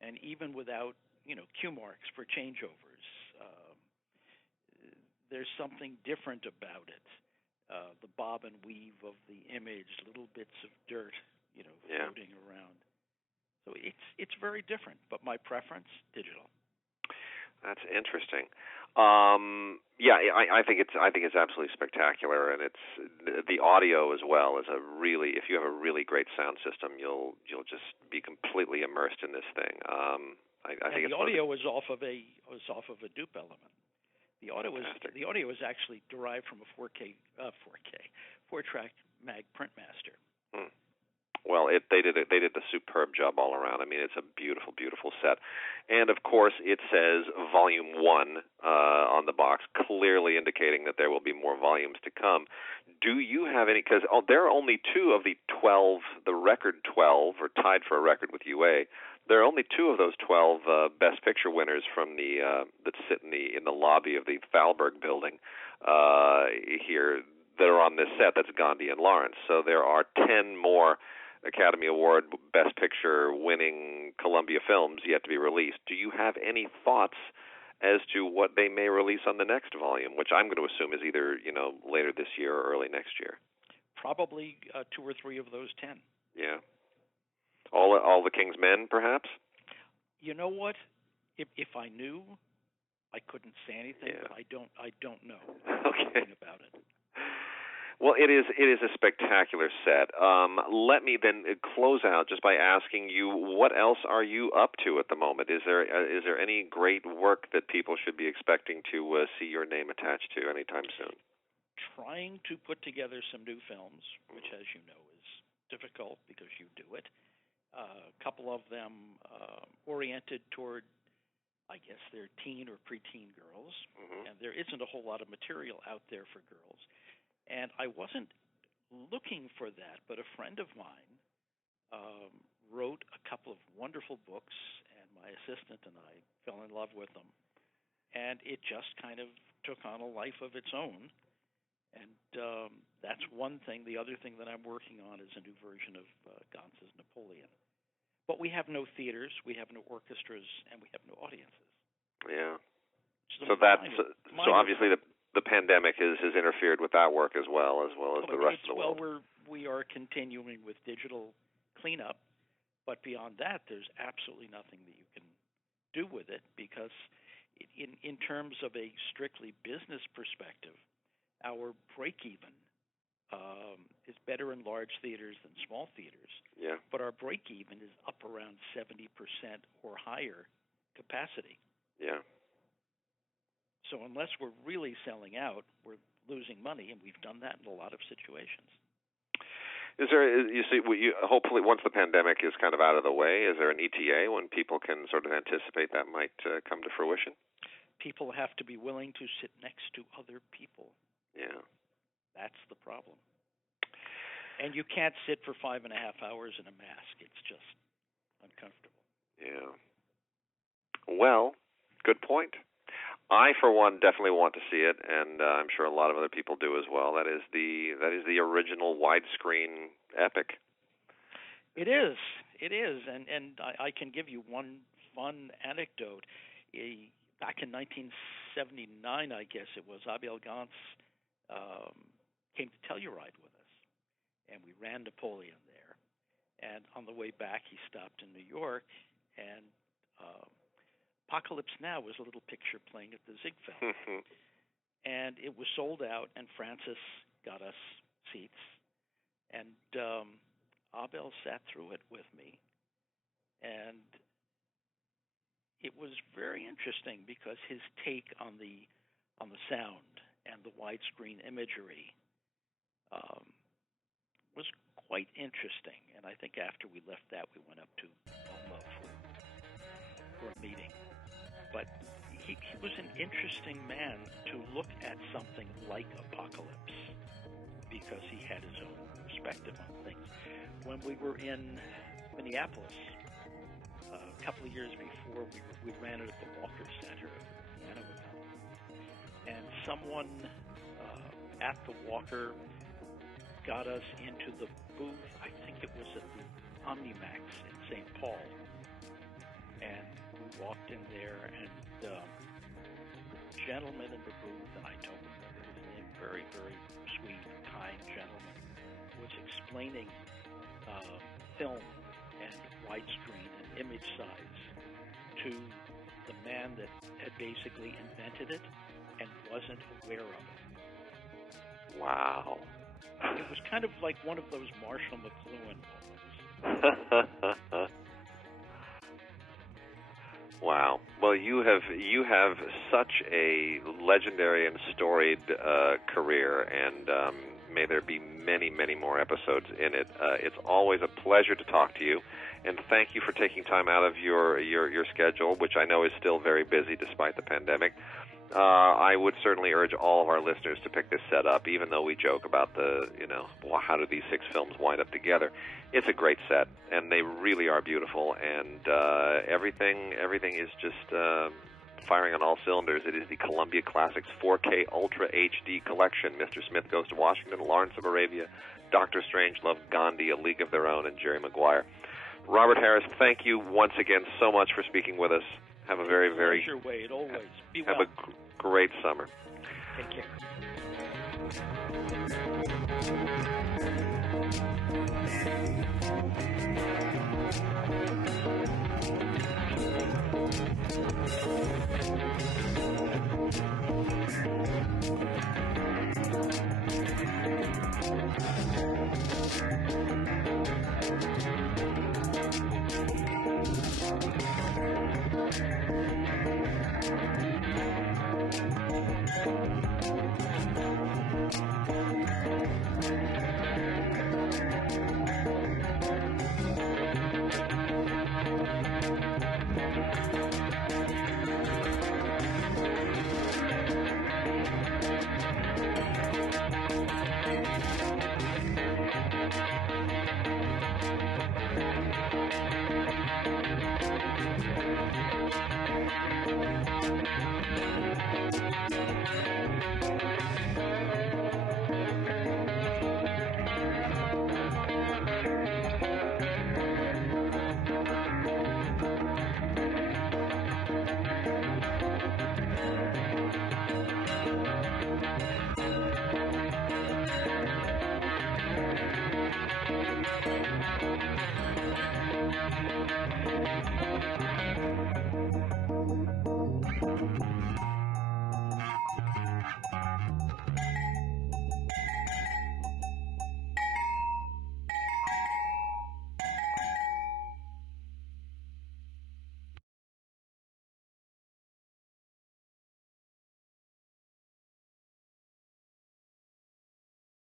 And even without cue marks for changeovers, there's something different about it. The bob and weave of the image, little bits of dirt, floating around. So it's very different, but my preference, digital. That's interesting. I think it's absolutely spectacular, and it's the audio as well is if you have a really great sound system, you'll just be completely immersed in this thing. I think the audio was off of a dupe element. The audio was actually derived from a 4-track Mag Printmaster. Well, they did the superb job all around. I mean, it's a beautiful, beautiful set. And, of course, it says Volume 1 on the box, clearly indicating that there will be more volumes to come. Do you have any, because there are only 2 of the 12, the record 12, or tied for a record with UA, there are only 2 of those 12 Best Picture winners from that sit in the lobby of the Thalberg building here that are on this set. That's Gandhi and Lawrence. So there are 10 more Academy Award Best Picture winning Columbia films yet to be released. Do you have any thoughts as to what they may release on the next volume, which I'm going to assume is either later this year or early next year? Probably 2 or 3 of those 10. Yeah. all the King's Men, perhaps? You know what? If I knew, I couldn't say anything. Yeah. But I don't know Okay. anything about it. Well, it is a spectacular set. Let me then close out just by asking you, what else are you up to at the moment? Is there any great work that people should be expecting to see your name attached to anytime soon? Trying to put together some new films, which, as you know, is difficult because you do it. A couple of them oriented toward, I guess, they're teen or preteen girls, and there isn't a whole lot of material out there for girls. And I wasn't looking for that, but a friend of mine wrote a couple of wonderful books, and my assistant and I fell in love with them. And it just kind of took on a life of its own. And that's one thing. The other thing that I'm working on is a new version of Gantz's Napoleon. But we have no theaters, we have no orchestras, and we have no audiences. Yeah. So obviously the pandemic has interfered with that work as well as the rest of the world. Well, we are continuing with digital cleanup, but beyond that, there's absolutely nothing that you can do with it because in terms of a strictly business perspective, our break-even is better in large theaters than small theaters. Yeah. But our break-even is up around 70% or higher capacity. Yeah. So unless we're really selling out, we're losing money, and we've done that in a lot of situations. Is there, hopefully once the pandemic is kind of out of the way, is there an ETA when people can sort of anticipate that might come to fruition? People have to be willing to sit next to other people. Yeah. That's the problem. And you can't sit for 5.5 hours in a mask. It's just uncomfortable. Yeah. Well, good point. I, for one, definitely want to see it, and I'm sure a lot of other people do as well. That is the original widescreen epic. It is, and I can give you one fun anecdote. Back in 1979, I guess it was, Abel Gance came to Telluride with us, and we ran Napoleon there. And on the way back, he stopped in New York, and Apocalypse Now was a little picture playing at the Ziegfeld. And it was sold out, and Francis got us seats. And Abel sat through it with me. And it was very interesting because his take on the sound and the widescreen imagery was quite interesting. And I think after we left that, we went up to Malmo for a meeting. But he was an interesting man to look at something like Apocalypse because he had his own perspective on things. When we were in Minneapolis a couple of years before, we ran it at the Walker Center at the piano event. And someone at the Walker got us into the booth. I think it was at the Omnimax in St. Paul. And we walked in there, and the gentleman in the booth, and I don't remember his name, very, very sweet, kind gentleman, was explaining film and widescreen and image size to the man that had basically invented it and wasn't aware of it. Wow. It was kind of like one of those Marshall McLuhan moments. Wow. Well, you have such a legendary and storied career, and may there be many, many more episodes in it. It's always a pleasure to talk to you, and thank you for taking time out of your schedule, which I know is still very busy despite the pandemic. I would certainly urge all of our listeners to pick this set up, even though we joke about how do these 6 films wind up together. It's a great set, and they really are beautiful, and everything is just firing on all cylinders. It is the Columbia Classics 4K Ultra HD Collection. Mr. Smith Goes to Washington, Lawrence of Arabia, Dr. Strangelove, Gandhi, A League of Their Own, and Jerry Maguire. Robert Harris, thank you once again so much for speaking with us. Have a very, very... Pleasure, Wade, always. Be well. Have a great summer. Take care.